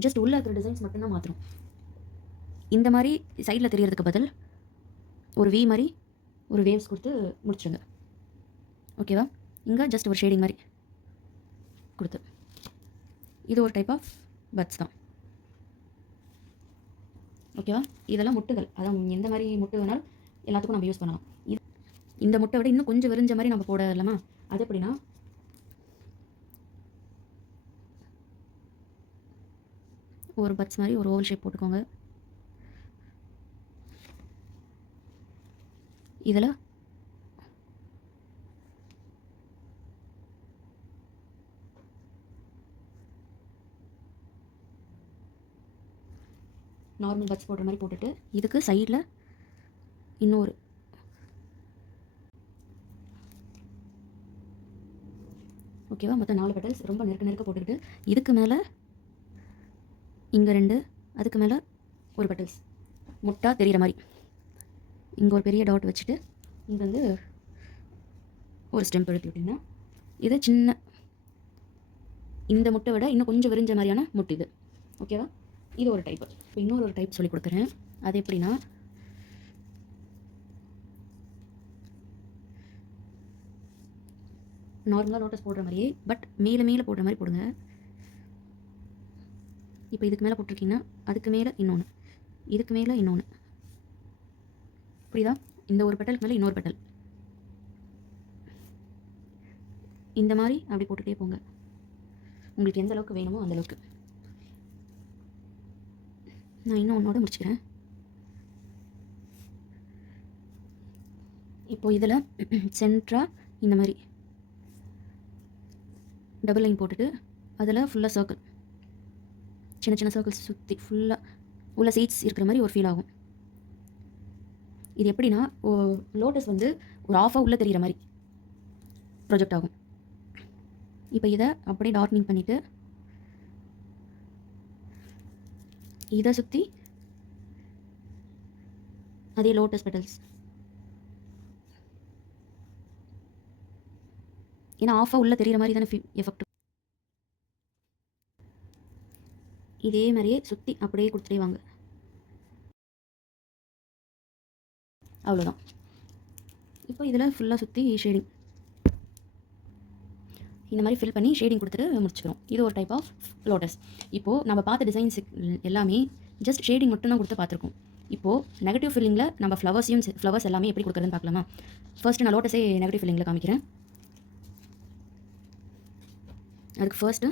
ஜஸ்ட் உள்ளே இருக்கிற டிசைன்ஸ் மட்டும்தான் மாற்றணும். இந்த மாதிரி சைடில் தெரியறதுக்கு பதில் ஒரு வி மாதிரி ஒரு வேவ்ஸ் கொடுத்து முடிச்சுருங்க. ஓகேவா, இங்கே ஜஸ்ட் ஒரு ஷேடிங் மாதிரி கொடுத்து இது ஒரு டைப் ஆஃப் பட்ஸ் தான். ஓகேவா, இதெல்லாம் முட்டுகள், அதான் எந்த மாதிரி முட்டு வேணாலும் எல்லாத்துக்கும் நம்ம யூஸ் பண்ணலாம். இந்த முட்டை விட இன்னும் கொஞ்சம் விரிஞ்ச மாதிரி நம்ம போடலாமா? அது எப்படின்னா ஒரு பட்ஸ் மாதிரி ஒரு ஓவல் ஷேப் போட்டுக்கோங்க. இதில் நார்மல் பட்ஸ் போடுற மாதிரி போட்டுட்டு இதுக்கு சைடில் இன்னொரு ஓகேவா, மொத்தம் 4 பெட்டல்ஸ் ரொம்ப நெருக்க போட்டுக்கிட்டு இதுக்கு மேலே இங்கே 2, அதுக்கு மேலே ஒரு பெட்டல்ஸ் முட்டா தெரிகிற மாதிரி இங்கே ஒரு பெரிய டாட் வச்சுட்டு இங்கே வந்து ஒரு ஸ்டெம்ப் எடுத்து விட்டிங்கன்னா இது சின்ன இந்த முட்டை விட இன்னும் கொஞ்சம் விரிஞ்ச மாதிரியான முட்டு இது. ஓகேவா, இது ஒரு டைப்பு. இப்போ இன்னொரு டைப் சொல்லி கொடுக்குறேன். அது எப்படின்னா நார்மலாக லோட்டஸ் போடுற மாதிரியே, பட் மேலே மேலே போடுற மாதிரி போடுங்க. இப்போ இதுக்கு மேலே போட்டிருக்கீங்கன்னா அதுக்கு மேலே இன்னொன்று, இதுக்கு மேலே இன்னொன்று, புரியுதா? இந்த ஒரு பெட்டலுக்கு மேலே இன்னொரு பெட்டல், இந்த மாதிரி அப்படி போட்டுகிட்டே போங்க. உங்களுக்கு எந்த அளவுக்கு வேணுமோ அந்த அளவுக்கு. நான் இன்னும் ஒன்றோட முடிச்சுக்கிறேன். இப்போது இதில் சென்டராக இந்த மாதிரி டபுள் லைன் போட்டுட்டு அதில் ஃபுல்லாக சர்க்கிள், சின்ன சின்ன சர்க்கிள்ஸ் சுற்றி ஃபுல்லாக உள்ள சீட்ஸ் இருக்கிற மாதிரி ஒரு ஃபீல் ஆகும். இது எப்படின்னா லோட்டஸ் வந்து ஒரு ஆஃபாக உள்ளே தெரிகிற மாதிரி ப்ரொஜெக்ட் ஆகும். இப்போ இதை அப்படியே டார்க்னிங் பண்ணிவிட்டு இதை சுற்றி அதே லோட்டஸ் பெட்டல்ஸ், ஏன்னா ஆஃபாக உள்ளே தெரிகிற மாதிரி தானே எஃபெக்ட். இதே மாதிரியே சுற்றி அப்படியே கொடுத்துட்டே வாங்க. அவ்வளோதான். இப்போ இதில் ஃபுல்லாக சுற்றி ஷேடிங் இந்த மாதிரி ஃபில் பண்ணி ஷேடிங் கொடுத்துட்டு முடிச்சுக்கிறோம். இது ஒரு டைப் ஆஃப் லோட்டஸ். இப்போது நம்ம பார்த்த டிசைன்ஸ் எல்லாமே ஜஸ்ட் ஷேடிங் மட்டும் தான் கொடுத்து பார்த்துருக்கோம். இப்போது நெகட்டிவ் ஃபில்லிங்கில் நம்ம ஃப்ளவர்ஸ் எல்லாமே எப்படி கொடுக்குறதுன்னு பார்க்கலாமா? ஃபர்ஸ்ட்டு நான் லோட்டஸே நெகட்டிவ் ஃபில்லிங்கில் காமிக்கிறேன். அதுக்கு ஃபர்ஸ்ட்டு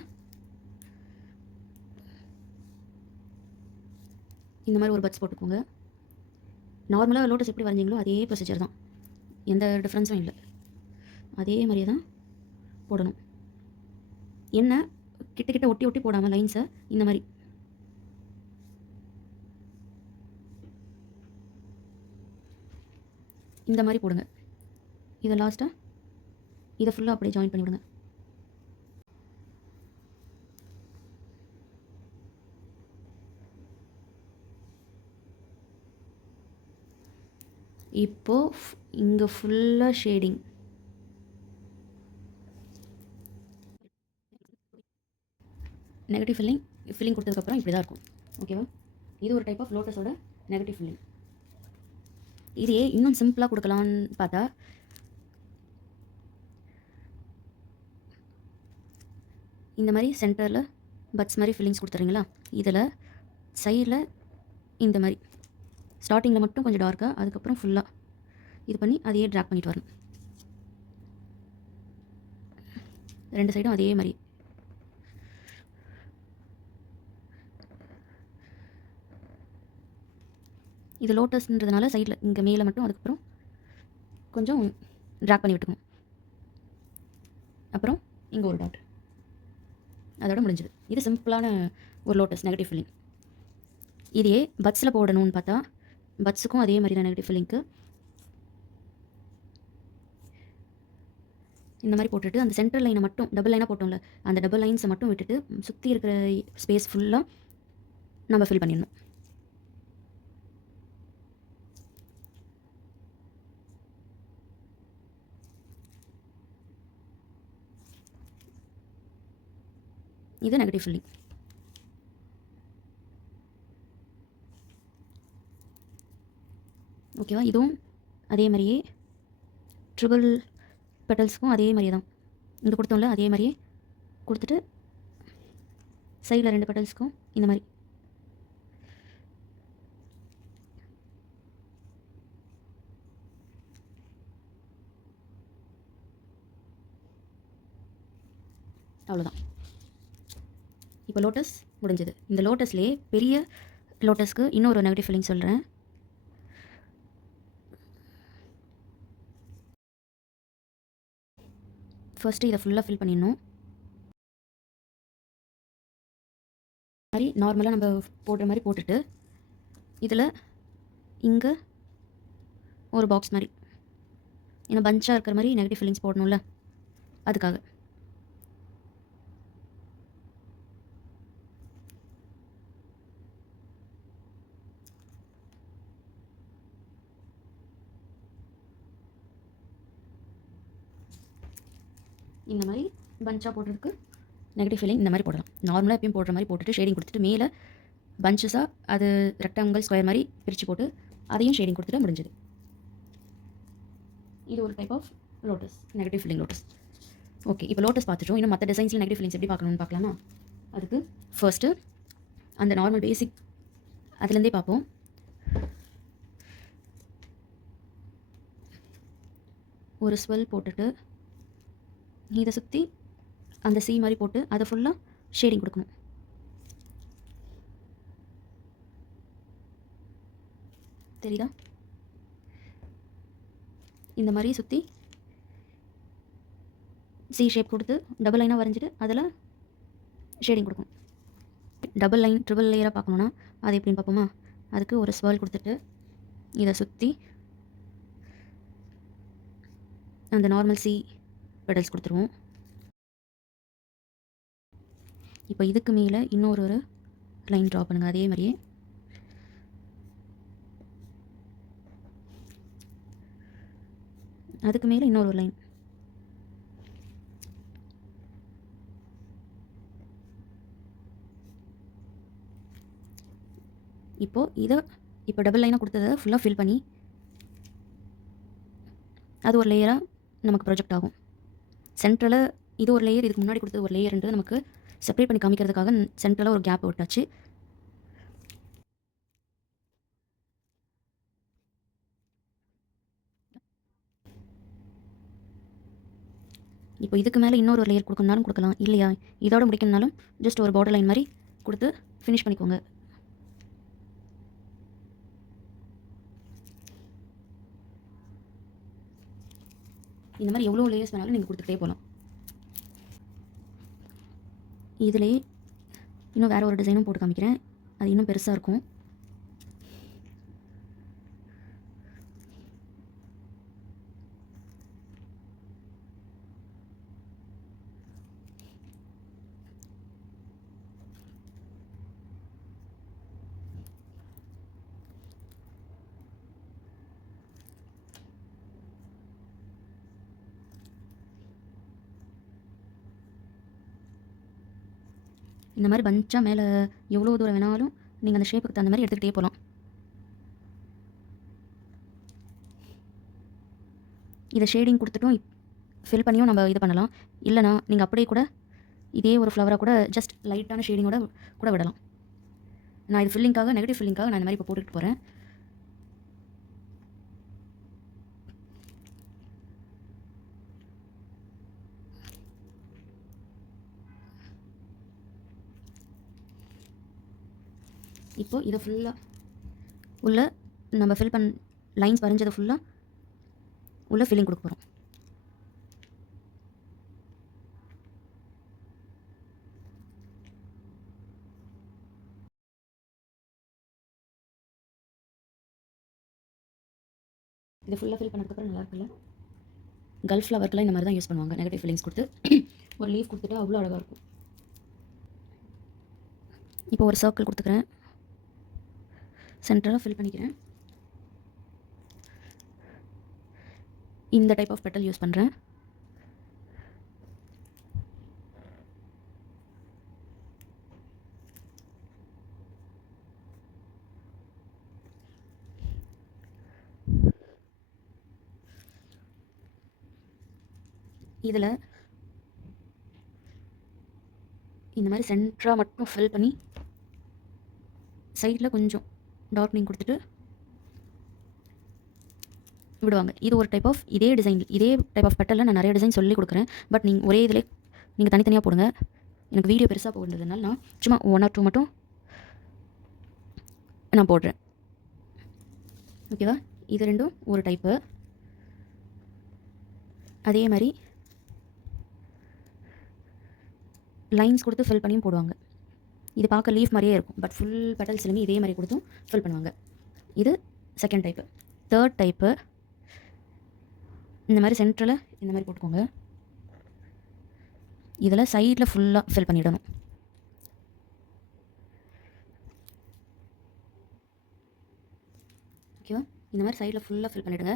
இந்த மாதிரி ஒரு பட்ஸ் போட்டுக்கோங்க. நார்மலாக லோட்டஸ் எப்படி வரைஞ்சிங்களோ அதே ப்ரொசீஜர் தான், எந்த டிஃப்ரென்ஸும் இல்லை. அதே மாதிரியே தான் போடணும். என்ன கிட்ட ஒட்டி ஒட்டி போடாமல் லைன்ஸை இந்த மாதிரி இந்த மாதிரி போடுங்க. இதை லாஸ்ட்டாக இதை ஃபுல்லாக அப்படியே ஜாயின் பண்ணிவிடுங்க. இப்போது இங்கே ஃபுல்லாக ஷேடிங், நெகட்டிவ் ஃபில்லிங் கொடுத்ததுக்கப்புறம் இப்படி தான் இருக்கும். ஓகேவா? இது ஒரு டைப் ஆஃப் லோட்டஸோட நெகட்டிவ் ஃபில்லிங். இதையே இன்னும் சிம்பிளாக கொடுக்கலான்னு பார்த்தா இந்த மாதிரி சென்டரில் பட்ஸ் மாதிரி ஃபில்லிங்ஸ் கொடுத்துறீங்களா, இதில் சைடில் இந்த மாதிரி ஸ்டார்டிங்கில் மட்டும் கொஞ்சம் டார்க்காக, அதுக்கப்புறம் ஃபுல்லாக இது பண்ணி அதையே ட்ராக் பண்ணிட்டு வரணும். ரெண்டு சைடும் அதே மாதிரி. இது லோட்டஸ்ன்றதுனால சைடில் இங்கே மேலே மட்டும் அதுக்கப்புறம் கொஞ்சம் ட்ராக் பண்ணி விட்டுக்கணும். அப்புறம் இங்கே ஒரு டாட், அதோட முடிஞ்சது. இது சிம்பிளான ஒரு லோட்டஸ் நெகட்டிவ் ஃபில்லிங். இதையே பட்ஸில் போடணும்னு பார்த்தா பட்ஸுக்கும் அதே மாதிரி தான் நெகட்டிவ் ஃபில்லிங்க்கு இந்த மாதிரி போட்டுட்டு அந்த சென்டர் லைனை மட்டும் டபுள் லைனாக போட்டோம்ல, அந்த டபுள் லைன்ஸை மட்டும் விட்டுட்டு சுற்றி இருக்கிற ஸ்பேஸ் ஃபுல்லாக நம்ம ஃபில் பண்ணிடணும். இது நெகட்டிவ் ஃபில்லிங். ஓகேவா? இதுவும் அதே மாதிரியே ட்ரிபிள் பெட்டல்ஸ்க்கும் அதே மாதிரியே தான் இங்கே கொடுத்தோம்ல, அதே மாதிரியே கொடுத்துட்டு சைடில் ரெண்டு பெட்டல்ஸ்க்கும் இந்த மாதிரி அவ்வளோதான். இப்போ லோட்டஸ் முடிஞ்சது. இந்த லோட்டஸ்லேயே பெரிய லோட்டஸ்க்கு இன்னொரு நெகட்டிவ் ஃபில்லிங் சொல்கிறேன். ஃபர்ஸ்ட்டு இதை ஃபுல்லாக ஃபில் பண்ணிடணும். மாதிரி நார்மலாக நம்ம போடுற மாதிரி போட்டுட்டு இதில் இங்கே ஒரு பாக்ஸ் மாதிரி, ஏன்னா பஞ்சாக இருக்கிற மாதிரி நெகட்டிவ் ஃபில்லிங்ஸ் போடணும்ல, அதுக்காக. இந்த மாதிரி பஞ்சாக போடுறதுக்கு நெகட்டிவ் ஃபில்லிங் இந்த மாதிரி போடலாம். நார்மலாக எப்பயும் போடுற மாதிரி போட்டுட்டு ஷேடிங் கொடுத்துட்டு மேலே பஞ்சஸாக அது ரெக்டாங்கிள் ஸ்கொயர் மாதிரி பிரித்து போட்டு அதையும் ஷேடிங் கொடுத்துட்டு முடிஞ்சது. இது ஒரு type of lotus, negative filling lotus. Okay, இப்போ லோட்டஸ் பார்த்துட்டோம். இன்னும் மற்ற டிசைன்ஸில் நெகட்டிவ் ஃபீலிங்ஸ் எப்படி பார்க்கணும்னு பார்க்கலாமா? அதுக்கு ஃபர்ஸ்ட்டு அந்த நார்மல் பேசிக் அதுலேருந்தே பார்ப்போம். ஒரு ஸ்வெல் போட்டுட்டு இதை சுற்றி அந்த சி மாதிரி போட்டு அதை ஃபுல்லாக ஷேடிங் கொடுக்கணும். தெரியுதா? இந்த மாதிரி சுற்றி சி ஷேப் கொடுத்து டபுள் லைனாக வரைஞ்சிட்டு அதில் ஷேடிங் கொடுக்கணும். டபுள் லைன் ட்ரிபிள் லேயராக பார்க்கணுன்னா அது எப்படின்னு பார்ப்போமா? அதுக்கு ஒரு ஸ்வெல் கொடுத்துட்டு இதை சுற்றி அந்த நார்மல் சி பெடல்ஸ் கொடுத்துருவோம். இப்போ இதுக்கு மேலே இன்னொரு லைன் ட்ரா பண்ணுங்கள். அதே மாதிரியே அதுக்கு மேலே இன்னொரு லைன். இப்போ டபுள் லைனாக கொடுத்ததை ஃபுல்லாக ஃபில் பண்ணி அது ஒரு லேயராக நமக்கு ப்ரொஜெக்ட் ஆகும். சென்ட்ரலில் இது ஒரு லேயர், இதுக்கு முன்னாடி கொடுத்தது ஒரு லேயர்ன்றது நமக்கு செப்பரேட் பண்ணி காமிக்கிறதுக்காக சென்ட்ரலாக ஒரு கேப் விட்டாச்சு. இப்போ இதுக்கு மேலே இன்னொரு லேயர் கொடுக்கணுனாலும் கொடுக்கலாம், இல்லையா இதோட முடிக்கணுனாலும் ஜஸ்ட் ஒரு பார்டர் லைன் மாதிரி கொடுத்து ஃபினிஷ் பண்ணிக்கோங்க. இந்த மாதிரி எவ்வளோ லேயர்ஸ் வேணாலும் நீங்கள் கொடுத்துட்டே போகலாம். இதிலே இன்னும் வேறு ஒரு டிசைனும் போட்டு காமிக்கிறேன், அது இன்னும் பெருசாக இருக்கும். இந்த மாதிரி பஞ்சாக மேலே எவ்வளோ தூரம் வேணாலும் நீங்கள் அந்த ஷேப்புக்கு தகுந்த மாதிரி எடுத்துக்கிட்டே போகலாம். இதை ஷேடிங் கொடுத்துட்டும் ஃபில் பண்ணியும் நம்ம இது பண்ணலாம். இல்லைனா நீங்கள் அப்படியே கூட இதே ஒரு ஃப்ளவராக கூட ஜஸ்ட் லைட்டான ஷேடிங்கோட கூட விடலாம். நான் இது ஃபில்லிங்காக, நெகட்டிவ் ஃபில்லிங்காக நான் இந்த மாதிரி இப்போ போட்டுக்கிட்டு போகிறேன். இப்போது இதை ஃபுல்லாக உள்ள நம்ம ஃபில் லைன்ஸ் வரைஞ்சதை ஃபுல்லாக உள்ள ஃபில்லிங் கொடுக்க போகிறோம். இதை ஃபுல்லாக ஃபில் பண்ணதுக்கப்புறம் நல்லா இருக்குல்ல? கல்ஃப் ஃப்ளவர்க்கெலாம் இந்த மாதிரி தான் யூஸ் பண்ணுவாங்க. நெகட்டிவ் ஃபீலிங்ஸ் கொடுத்து ஒரு லீஃப் கொடுத்துட்டு அவ்வளோ அழகாக இருக்கும். இப்போ ஒரு சர்க்கிள் கொடுத்துக்கிறேன், சென்டராக ஃபில் பண்ணிக்கிறேன். இந்த டைப் ஆஃப் பெட்டல் யூஸ் பண்ணுறேன். இதில் இந்த மாதிரி சென்டராக மட்டும் ஃபில் பண்ணி சைடில் கொஞ்சம் டார்க்னிங் கொடுத்துட்டு விடுவாங்க. இது ஒரு டைப் ஆஃப் இதே டைப் ஆஃப் பெட்டலில் நான் நிறைய டிசைன் சொல்லி கொடுக்குறேன். பட் நீங்கள் ஒரே இதில் நீங்கள் தனித்தனியாக போடுங்க. எனக்கு வீடியோ பெருசாக போடுறதுனால நான் சும்மா 1 or 2 மட்டும் நான் போடுறேன். ஓகேவா? இது ரெண்டும் ஒரு டைப்பு. அதே மாதிரி லைன்ஸ் கொடுத்து ஃபில் பண்ணியும் போடுவாங்க. இது பார்க்க லீஃப் மாதிரியே இருக்கும், பட் ஃபுல் பெட்டல்ஸ்லையுமே இதே மாதிரி கொடுத்தும் ஃபில் பண்ணுவாங்க. இது செகண்ட் டைப்பு. தேர்ட் டைப்பு இந்த மாதிரி சென்டரில் இந்த மாதிரி போட்டுக்கோங்க. இதில் சைடில் ஃபுல்லாக ஃபில் பண்ணிவிடணும். ஓகேவா? இந்த மாதிரி சைடில் ஃபுல்லாக ஃபில் பண்ணிவிடுங்க.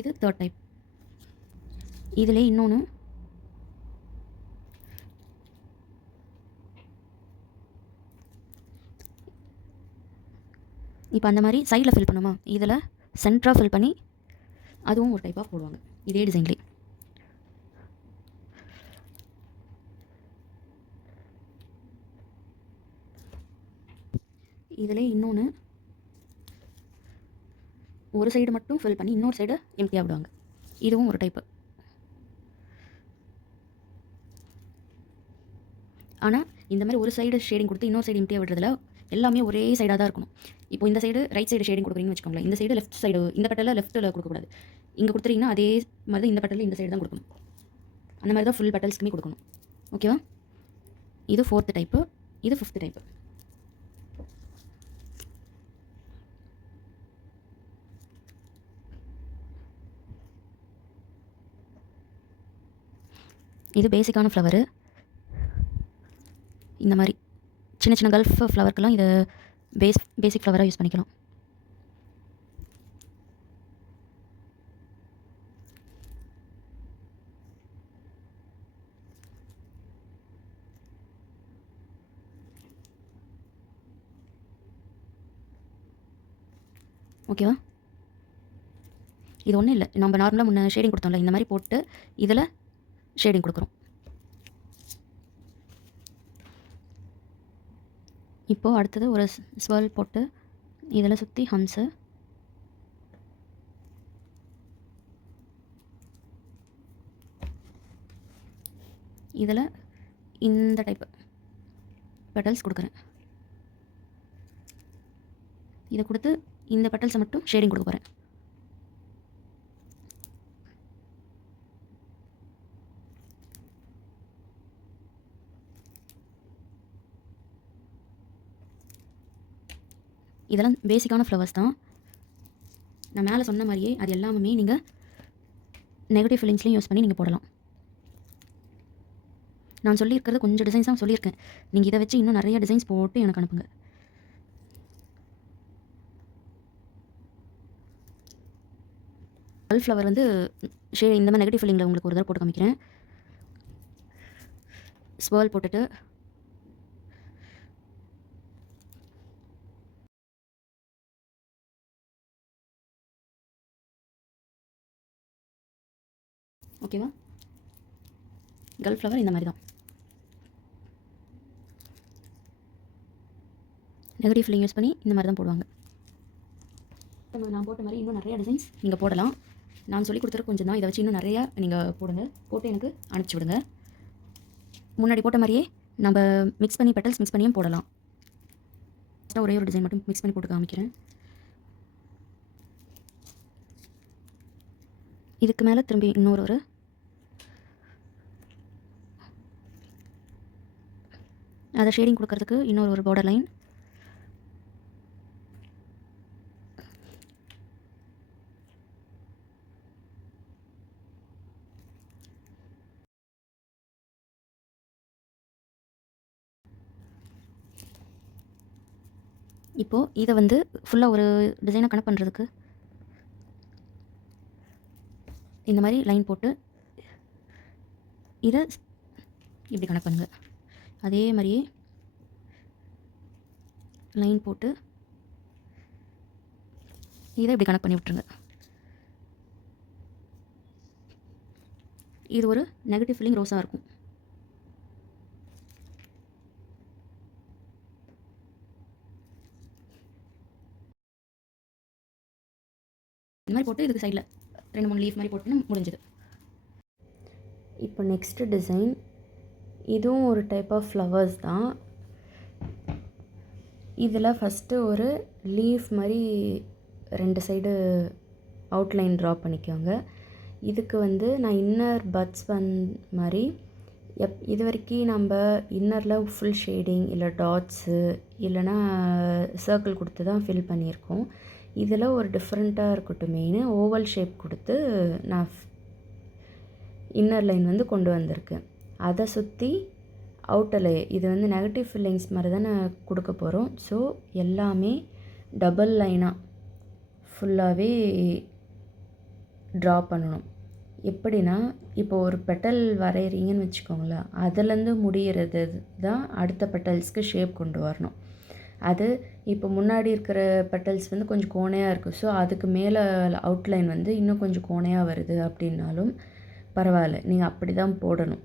இது தேர்ட் டைப். இதில் இன்னொன்று இப்போ அந்த மாதிரி சைடில் ஃபில் பண்ணுமா, இதில் சென்டராக ஃபில் பண்ணி அதுவும் ஒரு டைப்பாக போடுவாங்க இதே டிசைன்லேயே. இதில் இன்னொன்று ஒரு சைடு மட்டும் ஃபில் பண்ணி இன்னொரு சைடு எம்டியாக விடுவாங்க. இதுவும் ஒரு டைப்பு. ஆனால் இந்த மாதிரி ஒரு சைடு ஷேடிங் கொடுத்து இன்னொரு சைடு எம்டியாக விடுறதுல எல்லாமே ஒரே சைடாக தான் இருக்கணும். இப்போ இந்த சைடு ரைட் சைடு ஷேடிங் கொடுக்குறீங்கன்னு வச்சுக்கோங்களேன், இந்த சைடு லெஃப்ட் சைடு, இந்த பட்டலில் லெஃப்ட்டில் கொடுக்கக்கூடாது. இங்கே கொடுத்துறீங்கன்னா அதே மாதிரி தான் இந்த பட்டலில் இந்த சைடு தான் கொடுக்கணும். அந்த மாதிரி தான் ஃபுல் பட்டல்ஸ்க்குமே கொடுக்கணும். ஓகேவா? இது 4th டைப்பு, இது 5th டைப்பு. இது பேசிக்கான ஃப்ளவரு. இந்த மாதிரி சின்ன சின்ன கல்ஃப் ஃப்ளவருக்கெல்லாம் இதை பேசிக் ஃப்ளவராக யூஸ் பண்ணிக்கலாம். ஓகேவா? இது ஒன்றும் இல்லை, நம்ம நார்மலாக முன்ன ஷேடிங் கொடுத்தோம்ல, இந்த மாதிரி போட்டு இதில் ஷேடிங் கொடுக்குறோம். இப்போது அடுத்தது ஒரு ஸ்வர்ல் போட்டு இதில் சுற்றி ஹம்ஸு, இதில் இந்த டைப்பு பெட்டல்ஸ் கொடுக்குறேன். இதை கொடுத்து இந்த பெட்டல்ஸை மட்டும் ஷேடிங் கொடுக்க போகிறேன். இதெல்லாம் பேசிக்கான ஃப்ளவர்ஸ் தான். நான் மேலே சொன்ன மாதிரியே அது எல்லாமே நீங்கள் நெகட்டிவ் ஃபீலிங்ஸ்லையும் யூஸ் பண்ணி நீங்கள் போடலாம். நான் சொல்லியிருக்கிறது கொஞ்சம் டிசைன்ஸ் தான் சொல்லியிருக்கேன். நீங்கள் இதை வச்சு இன்னும் நிறைய டிசைன்ஸ் போட்டு எனக்கு அனுப்புங்க. கல் ஃப்ளவர் வந்து இந்த மாதிரி நெகட்டிவ் ஃபீலிங்கில் உங்களுக்கு ஒரு தடவை போட்டு காமிக்கிறேன். ஸ்வர்ல் போட்டுட்டு ஓகேவா? கல் ஃப்ளவர் இந்த மாதிரி தான் நெகட்டிவ் ஃபீலிங் யூஸ் பண்ணி இந்த மாதிரி தான் போடுவாங்க. நான் போட்ட மாதிரி இன்னும் நிறையா டிசைன்ஸ் நீங்கள் போடலாம். நான் சொல்லி கொடுத்துருக்க கொஞ்சம் தான், இதை வச்சு இன்னும் நிறையா நீங்கள் போடுங்க. போட்டு எனக்கு அனுப்பிச்சி விடுங்க. முன்னாடி போட்ட மாதிரியே நம்ம மிக்ஸ் பண்ணி பெட்டல்ஸ் மிக்ஸ் பண்ணியும் போடலாம். ஃபஸ்ட்டாக ஒரே ஒரு டிசைன் மட்டும் மிக்ஸ் பண்ணி போட்டு காமிக்கிறேன். இதுக்கு மேலே திரும்பி இன்னொரு அதை ஷேடிங் கொடுக்கறதுக்கு இன்னொரு பார்டர் லைன். இப்போது இதை வந்து ஃபுல்லாக ஒரு டிசைனை கனெக்ட் பண்ணுறதுக்கு இந்த மாதிரி லைன் போட்டு இதை இப்படி கனெக்ட் பண்ணுங்கள். அதே மாதிரியே லைன் போட்டு இதை இப்படி கனெக்ட் பண்ணி விட்டுருங்க. இது ஒரு நெகட்டிவ் ஃபீலிங் ரோஸாக இருக்கும். இந்த மாதிரி போட்டு இதுக்கு சைடில் 2-3 லீஃப் மாதிரி போட்டுன்னு முடிஞ்சது. இப்போ நெக்ஸ்ட்டு டிசைன், இதுவும் ஒரு டைப் ஆஃப் ஃப்ளவர்ஸ் தான். இதில் ஃபஸ்ட்டு ஒரு லீஃப் மாதிரி 2 சைடு அவுட்லைன் ட்ரா பண்ணிக்கோங்க. இதுக்கு வந்து நான் இன்னர் பட்ஸ் மாதிரி இது வரைக்கும் நம்ம இன்னரில் ஃபுல் ஷேடிங் இல்லை டாட்ஸு இல்லைனா சர்க்கிள் கொடுத்து தான் ஃபில் பண்ணியிருக்கோம். இதில் ஒரு டிஃப்ரெண்ட்டாக இருக்கட்டுமேனு ஓவல் ஷேப் கொடுத்து நான் இன்னர் லைன் வந்து கொண்டு வந்திருக்கேன். அதை சுற்றி அவுட்டர் இது வந்து நெகட்டிவ் ஃபில்லிங்ஸ் மாதிரி தானே கொடுக்க போகிறோம். ஸோ எல்லாமே டபுள் லைனாக ஃபுல்லாகவே ட்ரா பண்ணணும். எப்படின்னா, இப்போ ஒரு பெட்டல் வரைகிறீங்கன்னு வச்சுக்கோங்களேன், அதுலேருந்து முடிகிறது தான் அடுத்த பெட்டல்ஸ்க்கு ஷேப் கொண்டு வரணும். அது இப்போ முன்னாடி இருக்கிற பெட்டல்ஸ் வந்து கொஞ்சம் கோணையாக இருக்குது. ஸோ அதுக்கு மேலே அவுட்லைன் வந்து இன்னும் கொஞ்சம் கோணையாக வருது அப்படின்னாலும் பரவாயில்ல, நீங்கள் அப்படி தான் போடணும்.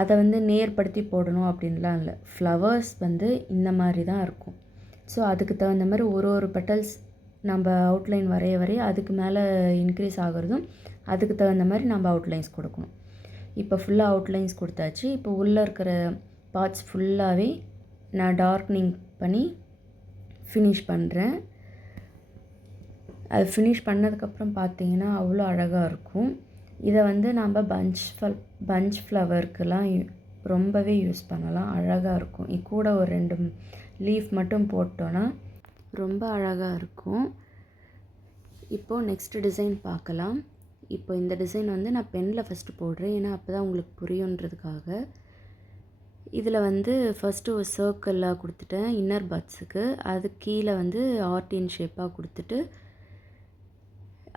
அதை வந்து நேர்படுத்தி போடணும் அப்படின்லாம் இல்லை. ஃப்ளவர்ஸ் வந்து இந்த மாதிரி தான் இருக்கும். ஸோ அதுக்கு தகுந்த மாதிரி ஒரு பெட்டல்ஸ் நம்ம அவுட்லைன் வரைய அதுக்கு மேலே இன்க்ரீஸ் ஆகிறதும் அதுக்கு தகுந்த மாதிரி நம்ம அவுட்லைன்ஸ் கொடுக்கணும். இப்போ ஃபுல்லாக அவுட்லைன்ஸ் கொடுத்தாச்சு. இப்போ உள்ளே இருக்கிற பார்ட்ஸ் ஃபுல்லாகவே நான் டார்க்னிங் பண்ணி ஃபினிஷ் பண்ணுறேன். அது ஃபினிஷ் பண்ணதுக்கப்புறம் பார்த்தீங்கன்னா அவ்வளோ அழகாக இருக்கும். இதை வந்து நம்ம பஞ்ச் ஃப்ளவருக்கெல்லாம் ரொம்பவே யூஸ் பண்ணலாம். அழகாக இருக்கும். இது கூட ஒரு 2 லீஃப் மட்டும் போட்டோன்னா ரொம்ப அழகாக இருக்கும். இப்போது நெக்ஸ்ட் டிசைன் பார்க்கலாம். இப்போ இந்த டிசைன் வந்து நான் பெனில் ஃபஸ்ட்டு போடுறேன், ஏன்னா அப்போ தான் உங்களுக்கு புரியுன்றதுக்காக. இதில் வந்து ஃபஸ்ட்டு ஒரு சர்க்கிளாக கொடுத்துட்டேன் இன்னர் பட்ஸுக்கு. அது கீழே வந்து ஆர்டின் ஷேப்பாக கொடுத்துட்டு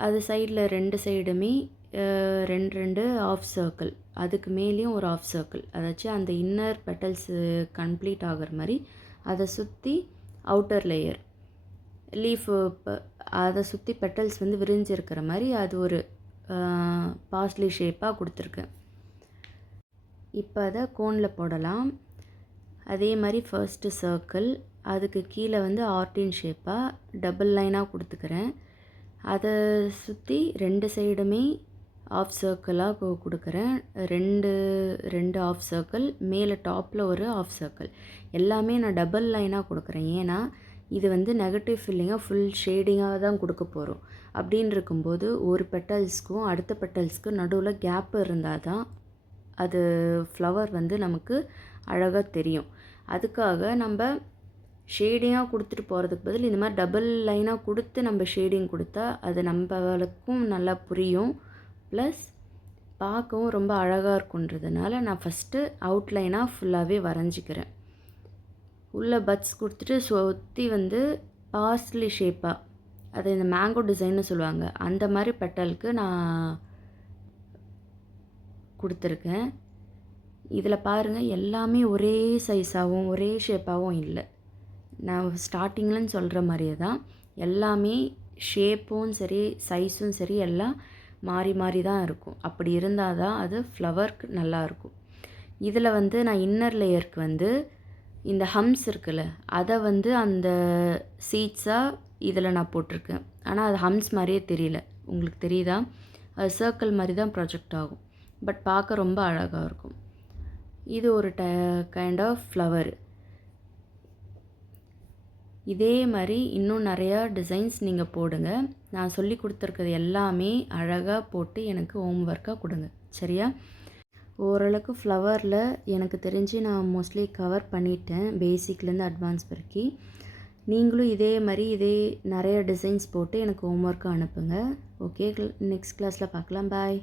அது சைடில் 2 சைடுமே 2 ஆஃப் சர்க்கிள், அதுக்கு மேலேயும் ஒரு ஆஃப் சர்க்கிள், அதாச்சும் அந்த இன்னர் பெட்டல்ஸு கம்ப்ளீட் ஆகிற மாதிரி அதை சுற்றி அவுட்டர் லேயர் லீஃபு அதை சுற்றி பெட்டல்ஸ் வந்து விரிஞ்சிருக்கிற மாதிரி அது ஒரு பாஸ்லி ஷேப்பாக கொடுத்துருக்கேன். இப்போ அதை கோனில் போடலாம். அதே மாதிரி ஃபர்ஸ்ட்டு சர்க்கிள், அதுக்கு கீழே வந்து ஆர்டின் ஷேப்பாக டபுள் லைனாக கொடுத்துக்கிறேன். அதை சுற்றி 2 சைடுமே ஆஃப் சர்க்கிளாக கொடுக்குறேன். 2 ஆஃப் சர்க்கிள், மேலே டாப்பில் ஒரு ஆஃப் சர்க்கிள், எல்லாமே நான் டபுள் லைனாக கொடுக்குறேன். ஏன்னா இது வந்து நெகட்டிவ் ஃபில்லிங்காக ஃபுல் ஷேடிங்காக தான் கொடுக்க போகிறோம். அப்படின்னு இருக்கும்போது ஒரு பெட்டல்ஸ்க்கும் அடுத்த பெட்டல்ஸ்க்கும் நடுவில் கேப் இருந்தால் தான் அது ஃப்ளவர் வந்து நமக்கு அழகாக தெரியும். அதுக்காக நம்ம ஷேடிங்காக கொடுத்துட்டு போகிறதுக்கு பதில் இந்த மாதிரி டபுள் லைனாக கொடுத்து நம்ம ஷேடிங் கொடுத்தா அது நம்மளுக்கும் நல்லா புரியும், ப்ளஸ் பார்க்கவும் ரொம்ப அழகாக இருக்குன்றதுனால நான் ஃபஸ்ட்டு அவுட்லைனாக ஃபுல்லாகவே வரைஞ்சிக்கிறேன். உள்ளே பட்ஸ் கொடுத்துட்டு சுற்றி வந்து பார்ஸ்லி ஷேப்பாக, அது இந்த மேங்கோ டிசைன்னு சொல்லுவாங்க, அந்த மாதிரி பெட்டலுக்கு நான் கொடுத்துருக்கேன். இதில் பாருங்கள், எல்லாமே ஒரே சைஸாகவும் ஒரே ஷேப்பாகவும் இல்லை. நான் ஸ்டார்டிங்லன்னு சொல்கிற மாதிரியே தான் எல்லாமே ஷேப்பும் சரி சைஸும் சரி எல்லாம் மாறி மாறி தான் இருக்கும். அப்படி இருந்தால் தான் அது ஃப்ளவருக்கு நல்லாயிருக்கும். இதில் வந்து நான் இன்னர் லேயருக்கு வந்து இந்த ஹம்ஸ் இருக்குல்ல, அதை வந்து அந்த சீட்ஸாக இதில் நான் போட்டிருக்கேன். ஆனால் அது ஹம்ஸ் மாதிரியே தெரியல, உங்களுக்கு தெரியுதா? அது சர்க்கிள் மாதிரி தான் ப்ரொஜெக்ட் ஆகும், பட் பார்க்க ரொம்ப அழகாக இருக்கும். இது ஒரு கைண்ட் ஆஃப் ஃப்ளவர். இதே மாதிரி இன்னும் நிறையா டிசைன்ஸ் நீங்கள் போடுங்க. நான் சொல்லி கொடுத்துருக்கிறது எல்லாமே அழகாக போட்டு எனக்கு ஹோம் ஒர்க்காக கொடுங்க, சரியா? ஓரளவுக்கு ஃப்ளவரில் எனக்கு தெரிஞ்சு நான் மோஸ்ட்லி கவர் பண்ணிட்டேன், பேசிக்லேருந்து அட்வான்ஸ் வரைக்கும். நீங்களும் இதே மாதிரி நிறைய டிசைன்ஸ் போட்டு எனக்கு ஹோம் ஒர்க்காக அனுப்புங்க. ஓகே, நெக்ஸ்ட் கிளாஸில் பார்க்கலாம். பாய்.